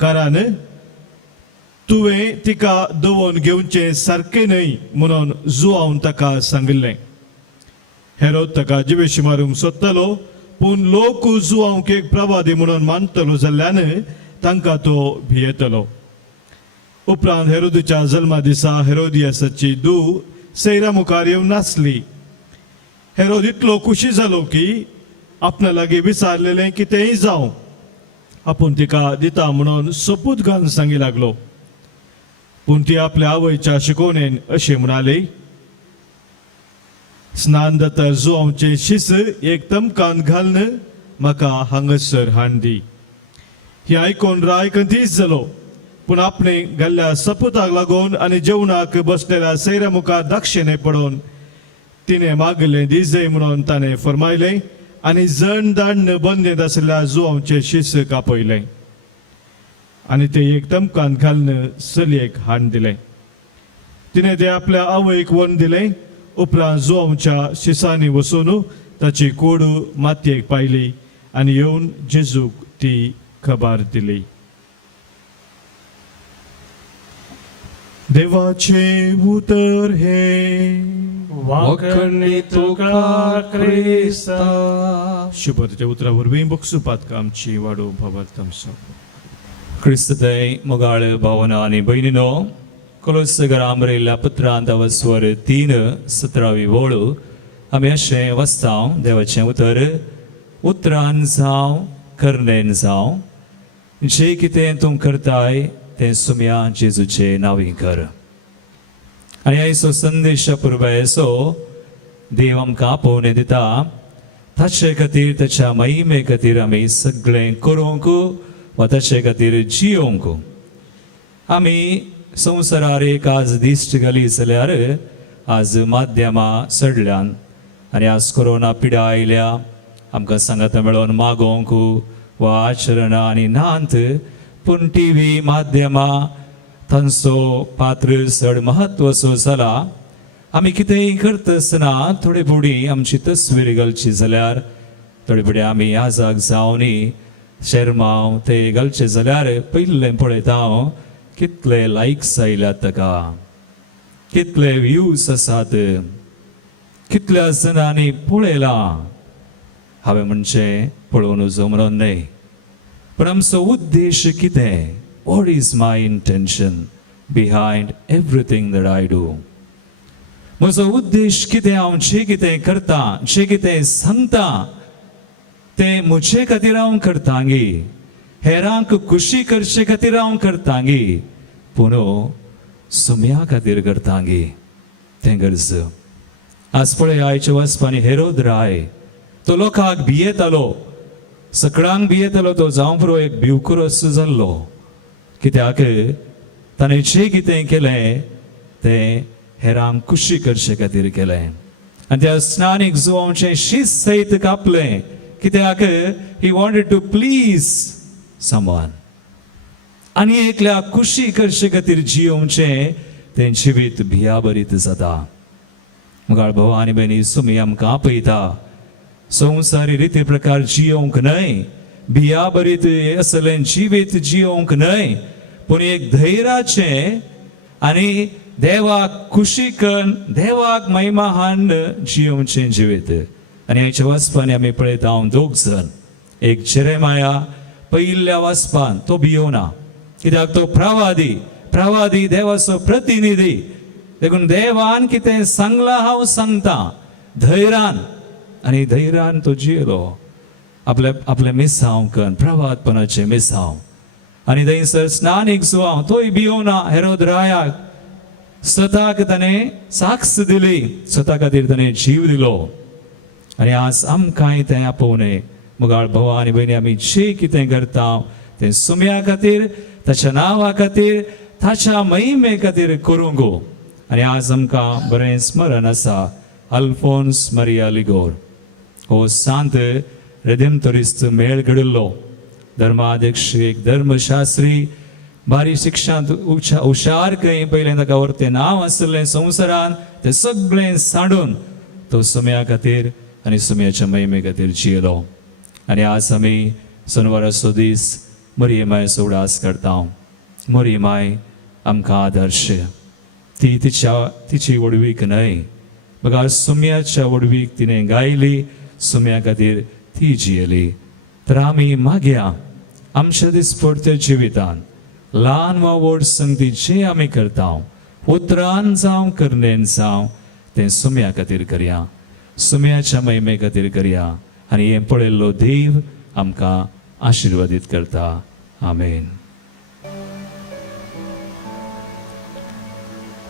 कारण तुवें तिका दवोन घेवचें सारकें न्हय म्हणून जुवांव ताका सांगिल्लें. हेरोद ताका जिवेशी मारूंक सोदतालो, पूण लोक जुवांवक एक प्रवादी म्हणून मानतलो जाल्ल्यान तांकां तो भियेतलो. उपरांत हेरोदीच्या जल्मा दिसा हेरोदियासाची धूव सैरा मुखार येवन नाचली. हेरोद इतलो खुशी जालो की आपणा लागीं विचारलेलें कितेंय जावं आपूण तिका दिता म्हणून सोपूत घालून सांगी लागलो. पूण ती आपल्या आवयच्या शिकोवणेन अशें म्हणाली, स्नानदातार जुवांवचें शीस एक तमकान घालून म्हाका हांगासर हाड दी. ही आयकून राय कंतीस जालो. पूण आपणे घाल्ल्या सपुताक लागून आनी जेवणाक बसलेल्या सैरा मुखार दाक्षिणे पडोवन तिणें मागलें दिजय म्हणून ताणें फरमायलें आनी जण दांड बंदेत आसलेल्या जुवांवचें शीस कापयलें आनी ते एक तमकान घालून चलयेक हाड दिलें. तिणें तें आपल्या आवयक व्हरून दिलें. उपरांत जुवांवच्या शिसांनी वचून ताची कूड मातयेक पायली आनी येवन जेजूक ती खबर दिली. देवाचे उतर हे वाकणी तुका क्रिस्ता शुभतेच्या उतरा वरवीं बक्षुपात आमची वाडो भावात तामसो. क्रिस्तदय मोगाळ भावना आणि बहिणीनो, कोलोसगराम बरयल्ल्या पुत्रांत स्वर 3:17 वळू आमी अशें वाचतां. देवाचें उतरान जावं करनेन जावं जें कितें तूं करताय तें सुम्या जेजूचे नांवी कर. आनी आयचो संदेश पुरबायचो देव आमकां आपोवणें दिता. ताचे खातीर ताच्या महिमे खातीर आमी सगळें करूंक वा ताचे खातीर जियोंक. आमी संवसारार एक आज दिश्ट घाली जाल्यार आज माध्यमां सडल्यान आनी आज कोरोना पिडा आयल्या. आमकां सांगाता मेळोन मागोवंक वा आचरणां आनी नात, पूण टीव्ही माध्यमां तांचो पात्र चड म्हत्वाचो जाला. आमी कितेंय करता आसतना थोडी फुडी आमची तस्वीर घालची जाल्यार थोडी फुडें आमी आजाक जावनी शर्माव ते घालचे जाल्यार पयलें पळयता हांव कितले लायक्स आयल्यात ताका, कितले व्ह्यूज आसात, कितल्या जाणांनी पळयलां. हांवें म्हणचें पळोवन वचो म्हणून न्हय, पण आमचो उद्देश कितें? What is my intention behind everything that I do? म्हजो उद्देश कितें? हांव जें कितें करतां, जें कितें सांगतां तें म्हजे खातीर हांव करतां गे, हेरांक खुशी करचे खातीर हांव करतां गे, पूण सुम्या खातीर करतां गे. तें गरज. आज पळय आयच्या वाचपांनी हेरोद राय तो लोकांक भियेतालो, सकळांक भियेतालो. तो जावं पुरो एक भिवकुरस जाल्लो. कित्याक ताणें जें कितें केलें तें हेरांक खुशी करचे खातीर केलें. आनी त्या स्नानीक जुवांवचें शीस सयत कापलें. कित्याक ही वॉन्टेड टू प्लीज समवन. आनी एकल्या खुशी करचे खातीर जियोवचें तें जिवीत भियाबरीत जाता. मुगाळ भाव आनी भयणी, सुमी आमकां आपयता संवसारी रिती प्रकार जियोवंक न्हय, भियाबरीत असलें जिवीत जियोवंक न्हय, पूण एक धैर्याचें आनी देवाक खुशी करून देवाक महिमा हाडून जियोवचें जिवीत. आनी हाच्या वाचपांनी आमी पळयता हांव 2 जण एक जेरेमाया पहिल्या वाचपान तो भियोना, कित्याक तो प्रवादी देवाचो प्रतिनिधी. देखून देवान कितें सांगलां हांव सांगता धैर्यान, आनी धैर्यान तो जियेलो आपले मिसांव कन, प्रवादपणाचे मिसांव. आनी थंयसर स्नानीक सुवांव तोय भियोना हेरोद रायाक. स्वताक ताणें साक्ष दिली, स्वता खातीर ताणें जीव दिलो. आनी आज आमकांय तें आपोवने मुगाळ भाव आनी भयणी, आमी जे कितें करता तें सुम्या खातीर, ताच्या नांवा खातीर, ताच्या महिमे खातीर करूंक. आनी आज आमकां बरें स्मरण आसा अल्फोन्स मारिया लिगोर हो सांत रेदेमतोरिस्त मेळ घडिल्लो. धर्माध्यक्ष, एक धर्मशास्त्री, बारी शिक्षांत हुशार खंय पयलें ताका व्हरतें नांव आसलें संवसारान, तें सगळें सांडून तो सुम्या खातीर आनी सुम्याच्या महिमे खातीर जियेलो. आनी आज आमी शनिवाराचो दीस मरिये मायेचो उडास करता. मरिये माय आमकां आदर्श. ती तिची वडवीक न्हय, बघा सुम्याच्या वडवीक तिणें गायली, सुम्या खातीर ती जियेली. तर आमी मागया आमच्या दिसपडत्या जिवितान ल्हान वा व्हड संगती जे आमी करता, उतरान जावं करनेन जावं, तें सुम्या खातीर करया, सुम्याच्या महिमे खातीर करया. आनी हें पळयल्लो देव आमकां आशिर्वादीत करता. आमेन.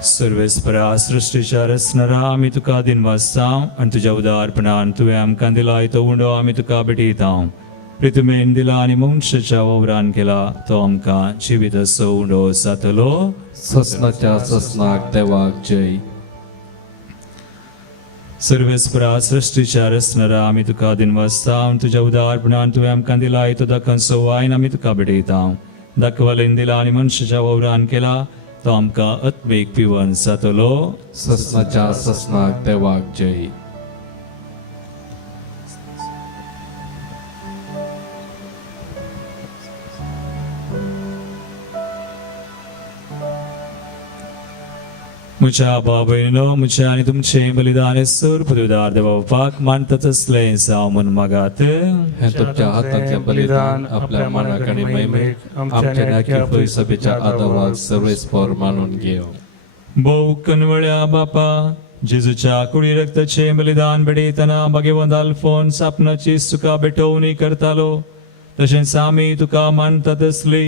सर्वेस्परा सृश्टीच्या रचणारा आमी तुका दिनवासता, आनी तुज्या उदारपणान तुवें आमकां दिला तो उंडो आमी तुका भेटयता. प्रितुमेन दिला आनी मनशाच्या वावरान केला तो आमकां जिविताचो उंडो जातलो. ससनाच्या ससनाक देवाक जय. सर्वेस्परा सृश्टीच्या रचणारा आमी तुका दिनवासता, आनी तुज्या उदारपणान तुवें आमकां दिला तो दाखोवचो वायन आमी तुका भेटयता. दाखवालेन दिला आनी मनशाच्या वावरान केला तो आमकां आत्मीक पिवण जातलो. ससनाच्या ससनाक देवाक जय. म्हज्या बाबयनो, म्हजें आनी तुमचें बलिदान सर पदवीदार देवापाक मानतात असलें जावं म्हूण मागात. हे तुमच्या हातांतलें बलिदान आपल्या मनाक आनी महिमेक आमच्या नाकी सभेच्या आदाराक सर्वेस्पर मानून घेव. भोव कनवळ्या बापा, जेजूच्या कुडी रक्ताचें बलिदान बेडयतना भगवंत अल्फोन्स आपणाची सुका भेटवणी करतालो, तशेंच आमी तुका मानतात असली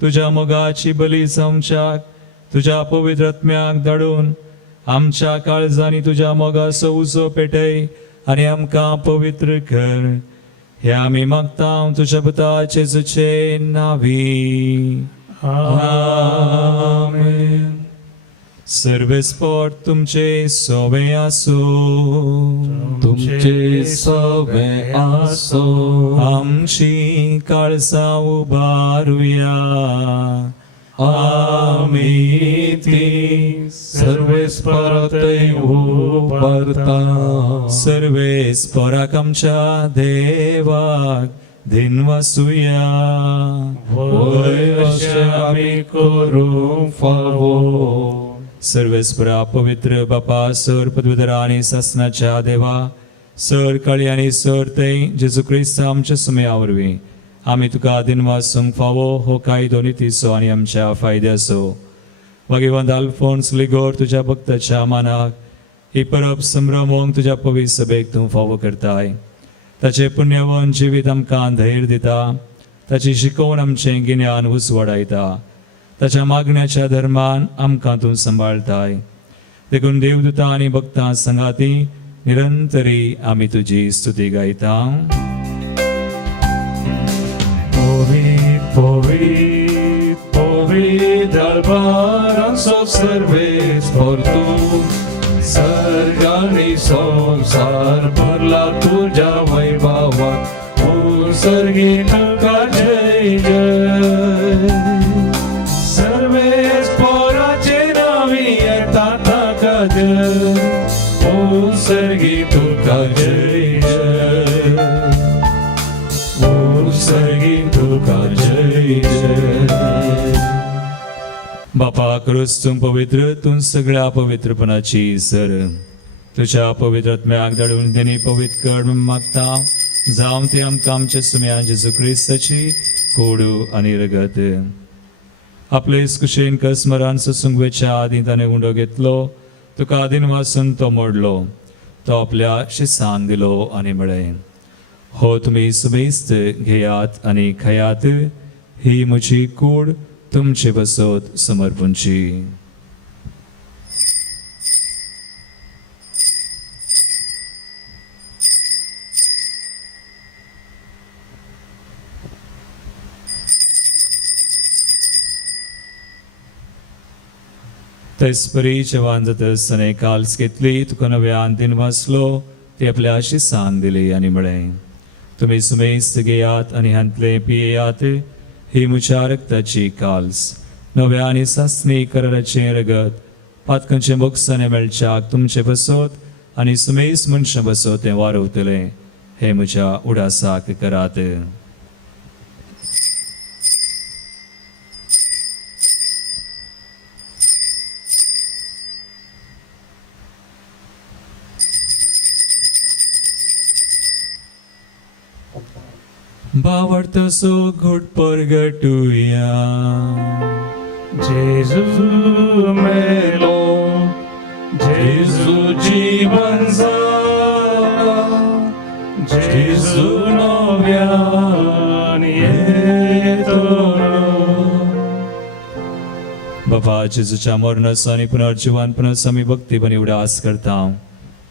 तुज्या मोगाची बली जावच्याक तुज्या पवित्र आत्म्याक धाडून आमच्या काळजांनी तुज्या मोगाचो उजो पेटय आनी आमकां पवित्र कर. हे आमी मागता तुज्या पुता जेजूचे नांवी. आमेन. सर्वेस्पर तुमचे सोबे आसो. तुमचे सवे आसो. आमची काळजां उबारुया. आमी ती सर्वेस्परतय उबारता. सर्वेस्पराक आमच्या देवाक दिनवासुया. वय अशें आमी करूंक फावो. सर्वेस्परा पवित्र बापा सर पदवीधरा आनी सासनाच्या देवा, सर काळी आनी सर थंय जेजू क्रिस्त आमच्या सुमया वरवीं आमी तुका दिनवासूंक फावो हो कायदो नितीचो आनी आमच्या फायद्याचो. भगवंत अल्फोन्स लिगोर तुज्या भक्ताच्या मानाक ही परब संभ्रमोवंक तुज्या पवित्र सभेक तूं फावो करताय. ताचे पुण्यवन जिवीत आमकां धैर्य दिता, ताची शिकोवन आमचें गिन्यान उसवाडायता, ताच्या मागण्याच्या धर्मान आमकां तूं सांबाळताय. देखून देवदूतां आनी भक्तां संगाती निरंतरी आमी तुजी स्तुती गायता. Povit, povit, albaranzo serves por tu sargani संसार भरला तुझ्या वैभवा. सर्गी नका जय जय. सर्वेस पोराचे नावी येतात का जय. सर्गी तुका जय जय. सर्गी तुका जय जय. बापा खरोच तूं पवित्र, तूं सगळ्या पवित्रपणाची सर. तुझ्या पवित्र आत्म्याक धाडून तेणी पवित्र कर म्हूण मागता. जावं ती आमकां आमच्या सुम्या जेजू क्रिस्ताची कोडू आनी रगत. आपलेच कुशेन कसमरान सुसुंगवेच्या आदीं ताणें उंडो घेतलो, तुका आदीन वाचून तो मोडलो, तो आपल्या शिसांक दिलो आनी म्हळें, हो तुमी सुमेस्त घेयात आनी खयात, ही म्हजी कूड तुमचे बसत समर्पूंची. तेसपरी जेवण जातसताना काल्स घेतली, तुका नव्यान दिन वाचलो, ती आपल्या शिसांक दिली आनी म्हळें, तुमी सुमेस्त घेयात आनी हांतले पियेयात, ही म्हज्या रक्ताची काल्स, नव्या आनी सासणी कराराचें रगत, पातकांचे मोगसाने मेळच्याक तुमचे बसत आनी सुमेस्त मनशां बसत तें वारवतलें, हे म्हज्या उडासाक करात. बावडतसो घुट परगटुया. जेजू मेलो, जेजू जीवन जाला, जेजू नव्यान येतलो. बाबा जेजूच्या मरणाचो आनी पुनर्जिवानपणाचो आमी भक्तीपणी उडास करता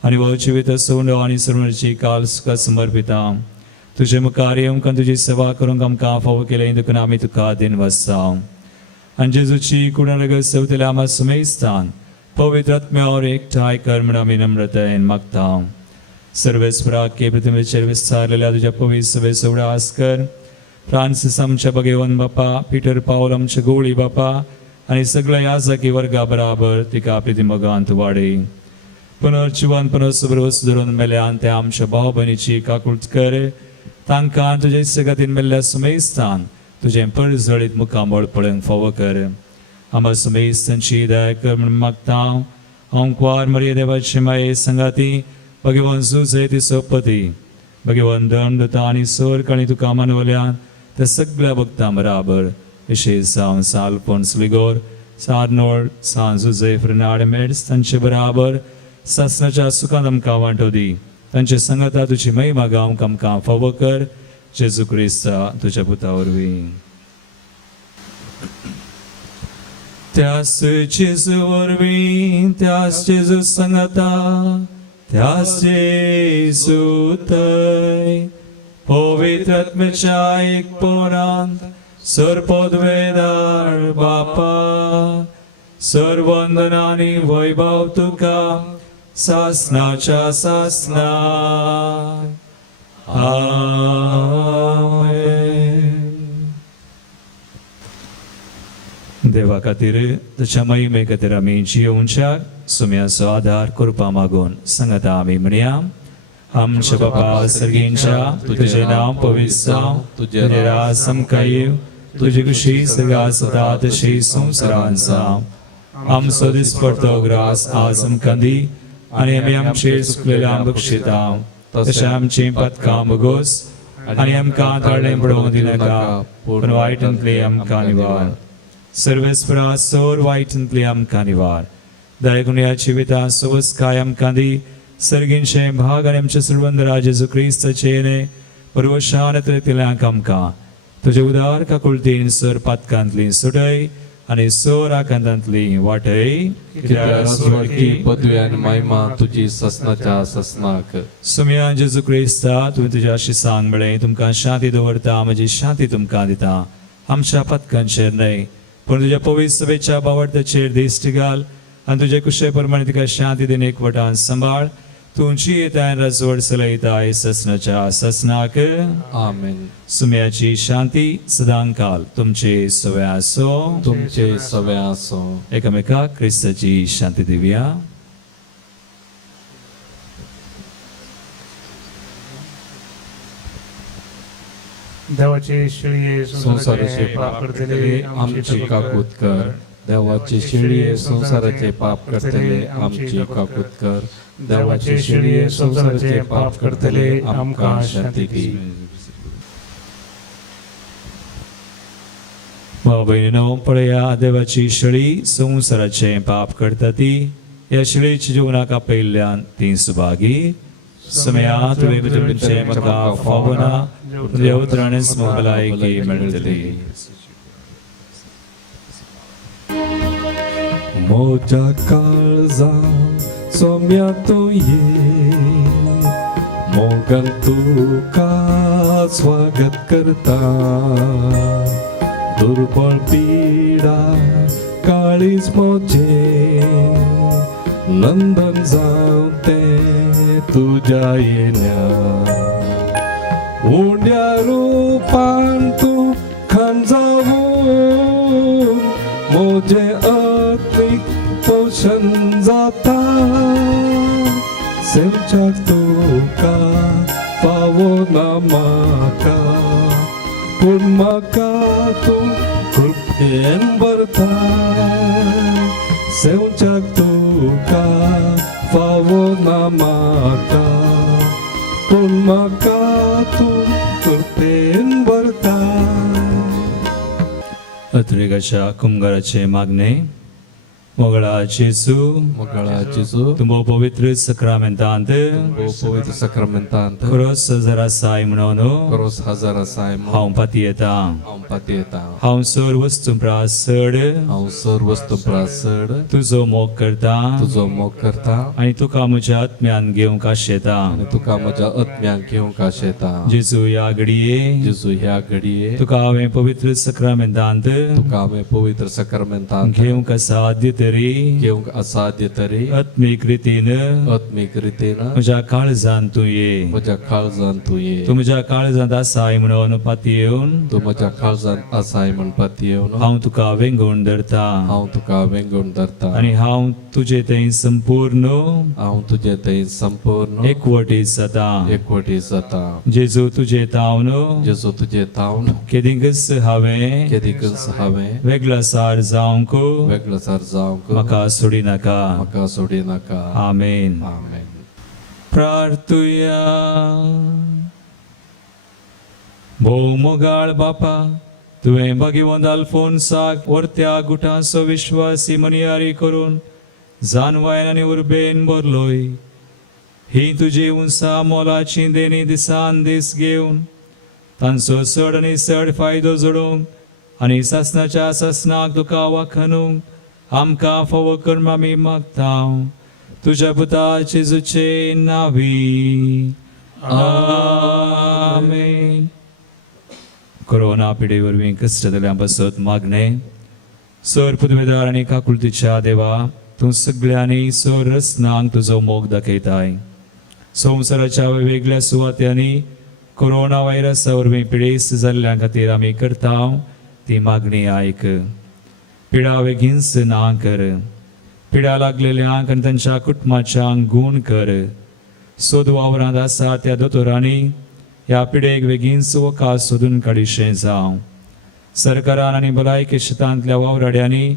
आनी हो जिवीत सोंड आनी सर्वांची काल सुखा समर्पिता. तुझे मुखार येवंक तुजी सेवा करूंक आमकां फावो केले, देखून आमी तुका दिन वाजता. आनी जेजूची कुडरगत सेवतल्या आमा सुमेस्तान पवित्र आत्म्यावर एकठांय कर म्हूण आमी नम्रतायेन मागता. सर्वेस्पराक के पृथ्वीचेर विस्तारलेल्या तुज्या पवित्र सभेचो उडास कर. फ्रांसीस आमच्या भगेवन बापा, पिटर पावल आमचे गोळी बापा आनी सगळ्या याजकी वर्गा बराबर तिका प्रितिमोगांत वाडय. पुनर्जिवानपणाचो भरोस धरून मेल्यान ते आमच्या भाव भयणीची काकुळट कर. तांकां तुजे सगातीन मेल्ल्या सुमेस्तान तुजें परजळीत मुखामळ पळोवंक फावो कर. आमा सुमेस्तांची दया कर म्हूण मागता. ओंकार मरिये देवाची माये संगाती, भगवान जुजे तिचो पती, भगवान दंडता आनी सोर आनी तुका मानवल्यान त्या सगळ्या भक्तां बराबर विशेष जावन सालपोन्स लिगोर, सारनोळ, सान जुजे फ्रिनाड मेड्स तांचे बराबर सासणाच्या सुखांत आमकां वांटो दी. तांचे संगता तुजी महिमा गावंक आमकां फावो कर. जेजू क्रिस्ता तुज्या पुता वरवीं. त्याच जेजू वरवीं, त्याच जेजू संगता, त्याच जेजू थंय, पवित्र आत्म्याच्या एकपणांत सरपदवेदार बापा, सर्वंदनानी वैभव तुका सासनाच्या सासना. आमेन. देवा खातीर तुज्या महिमे खातीर आमी जियोवच्याक सुम्याचो आदार करपा मागून सांगता आमी म्हणया. आमच्या बापा सर्गींच्या, तुझे नांव पवित्र जावं, तुजें राज आमकां येवं, तुजी कुशी सगळ्या सदा तशी संवसारांत जावं. आमचो दिसपडटो ग्रास आज आमकां दी आनी आमी आमचेर चुकलेल्या बक्षिता, तशें आमची पथकां बगोस आनी आमकां ताळ्ळें पडोवंक दिनाका, पूण वायटांतली आमकां निवार. सर्वेस्परा सोर वायटांतली आमकां निवार. दयागुण्या जिविता सोवस काय आमकां दी. सर्गींचे भाग आनी आमचे सर्वंदरा जेजू क्रिस्ताचे येणे परवशान येतल्यांक आमकां तुजे उदार काकुळटीन सर पातकांतली सुटय आनी सोर आकांतांतली वाटय. की पदवी आनी महिमा तुजी ससनाच्या ससनाक. सुम्या जेजू क्रिस्ता, तुवें तुज्या शिसांक म्हळें, तुमकां शांती दवरता, म्हजी शांती तुमकां दिता. आमच्या पथकांचेर न्हय पूण तुज्या पवित्र सभेच्या बावडताचेर दिश्टी घाल आनी तुजे कुशे प्रमाणे तिका शांती दिन एकवटान सांबाळ. तुमची येताय राजवड चलयताय ससनाच्या ससनाक. आमेन. सुम्याची शांती सदांकाल तुमचे सवे आसो. तुमचे सवे आसो. एकामेकाक क्रिस्ताची शांती दिवया. देवाचे शिळये संसाराचे पाप करतले आमची काकूत कर. देवाची शिळी संसाराचे पाप करतले आमची काकूत कर. देवाची शिळी संसाराचे पाप करतले आमकां शांती दी. बहिणीनो, पळया देवाची शिळी संसाराचे पाप करता ती. या शिळेच्या जीवनाका पयल्यान ती सुभागी. समया तुवें तुमचे म्हाका फावना देवत्राणेच भलायकी मेळटली. मोज्या काळजा सोम्या तूं ये, मोगान तुका स्वागत करता. दुर्बळ पिडा काळीज मोचे, नंदन जावं ते तुज्या येण्या. उंड्या रुपान तूं खांजावून मोजे अत्मीक पोषण जाता. सेवच्याक तुका फावो ना म्हाका, पूण म्हाका तूं कृपेन भरता. सेवच्याक तुका फावो ना म्हाका, पूण म्हाका तूं कृपेन भरता. अत्रेकाच्या कुंभाराचे मागणे. मोगळा जेजू, मोगळा जेजू, तुमो पवित्र सक्रामेंतांत ओ पवित्र सक्रामेंतांत खरोच जरासाय म्हणून खरोच हजार आसाय हांव पाती येता. हांव पाती येता. हांव सर्व वस्तू प्रासड हांव सर्व वस्तू प्रासड तुजो मोग करता तुजो मोग करता. आनी तुका म्हज्या आत्म्यान घेवंक आशेता. आनी तुका म्हज्या आत्म्याक घेवंक आशेता. जेजू ह्या घडये जेजू ह्या घडये तुका हांवें पवित्र सक्रामेंतांत तुका हांवें पवित्र सक्रामेंतांत घेवंक साध्य तरी घेवंक असाध्य तरी आत्मीक रितीन आत्मीक रितीन म्हज्या काळजान तूं ये. म्हज्या काळजान तूं ये. तूं म्हज्या काळजांत आसाय म्हणून पाती येवन तूं म्हज्या काळजान आसाय म्हण पाती येवन हांव तुका वेंगून धरता. हांव तुका वेंगून धरता. आनी हांव तुजे थंय संपूर्ण हांव तुजे थंय संपूर्ण एकवटीत जाता. एकवटी जाता. जेजू तुजे तावन जेजू तुजे तावन केदिंगच हांवें केदिकच हांवें वेगळासार जावंक वेगळासार जावंक म्हाका सोडी नाका. म्हाका सोडी नाका. आमेन. आमेन. प्रार्थुया. भोव मोगाळ बापा, तुवें भगिवंत आल्फोन्साक वर्त्या गुटांचो विश्वासी मनियारी करून जानवायन आनी उर्बेन भरलोय. ही तुजी उंचा मोलाची देणी दिसान दीस घेवन तांचो चड आनी चड फायदो जोडूंक आनी सासणाच्या सासणाक तुका वाखणूंक आमकां फावो कर्म आमी मागता. तुज्या पुता जेजूचे नांवी. आमेन. कोरोना पिडे वरवीं कश्टतल्यां पासत मागणे. सर पुदवेदार आनी काकुळतीच्या देवा, तूं सगळ्यांनी सर रसनांक तुजो मोग दाखयताय. संवसाराच्या वेगवेगळ्या सुवात्यांनी कोरोना व्हायरसा वरवीं पिडेस्त जाल्ल्या खातीर आमी करता ती मागणी आयक. पिडा बेगीनच ना कर. पिडा लागलेल्यांक आनी तांच्या कुटुंबाच्यांक गूण कर. सोद वावरांत आसा त्या दोतोरांनी ह्या पिडेक बेगीनच वखद सोदून काडिशें जावं. सरकारान आनी भलायकी क्षेत्रांतल्या वावराड्यांनी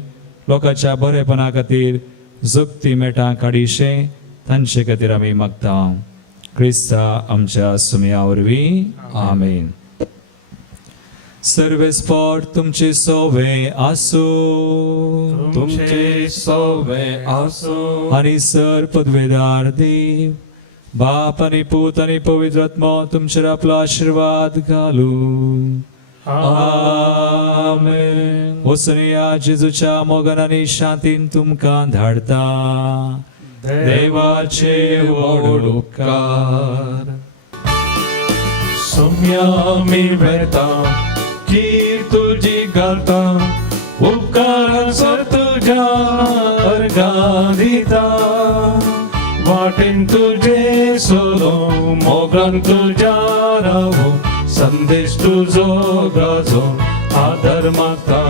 लोकांच्या बरेपणा खातीर जगती मेटां काडिशें तांचे खातीर आमी मागता. क्रिस्ता आमच्या सुमया वरवीं. आमेन. सर्वेस्पर तुमचे सोवे आसूं. तुमचे सोवे आसूं. आनी सर पदवेदार देव, बाप आनी पूत आनी पवित्र आत्मा तुमचेर आपलो आशीर्वाद घालूं. आमेन. वसनिया जेजूच्या मोगान आनी शांतीन तुमकां धाडटा. देवाचे व्हड उपकार. सोम्या मी वेता कीर तुजी घालता. उपकारांसर तुज्या अर्गां दिता. वाटेन तुजे सोलो मोगान तुज्या रावो. संदेश तुजो गाजो आदर मागता.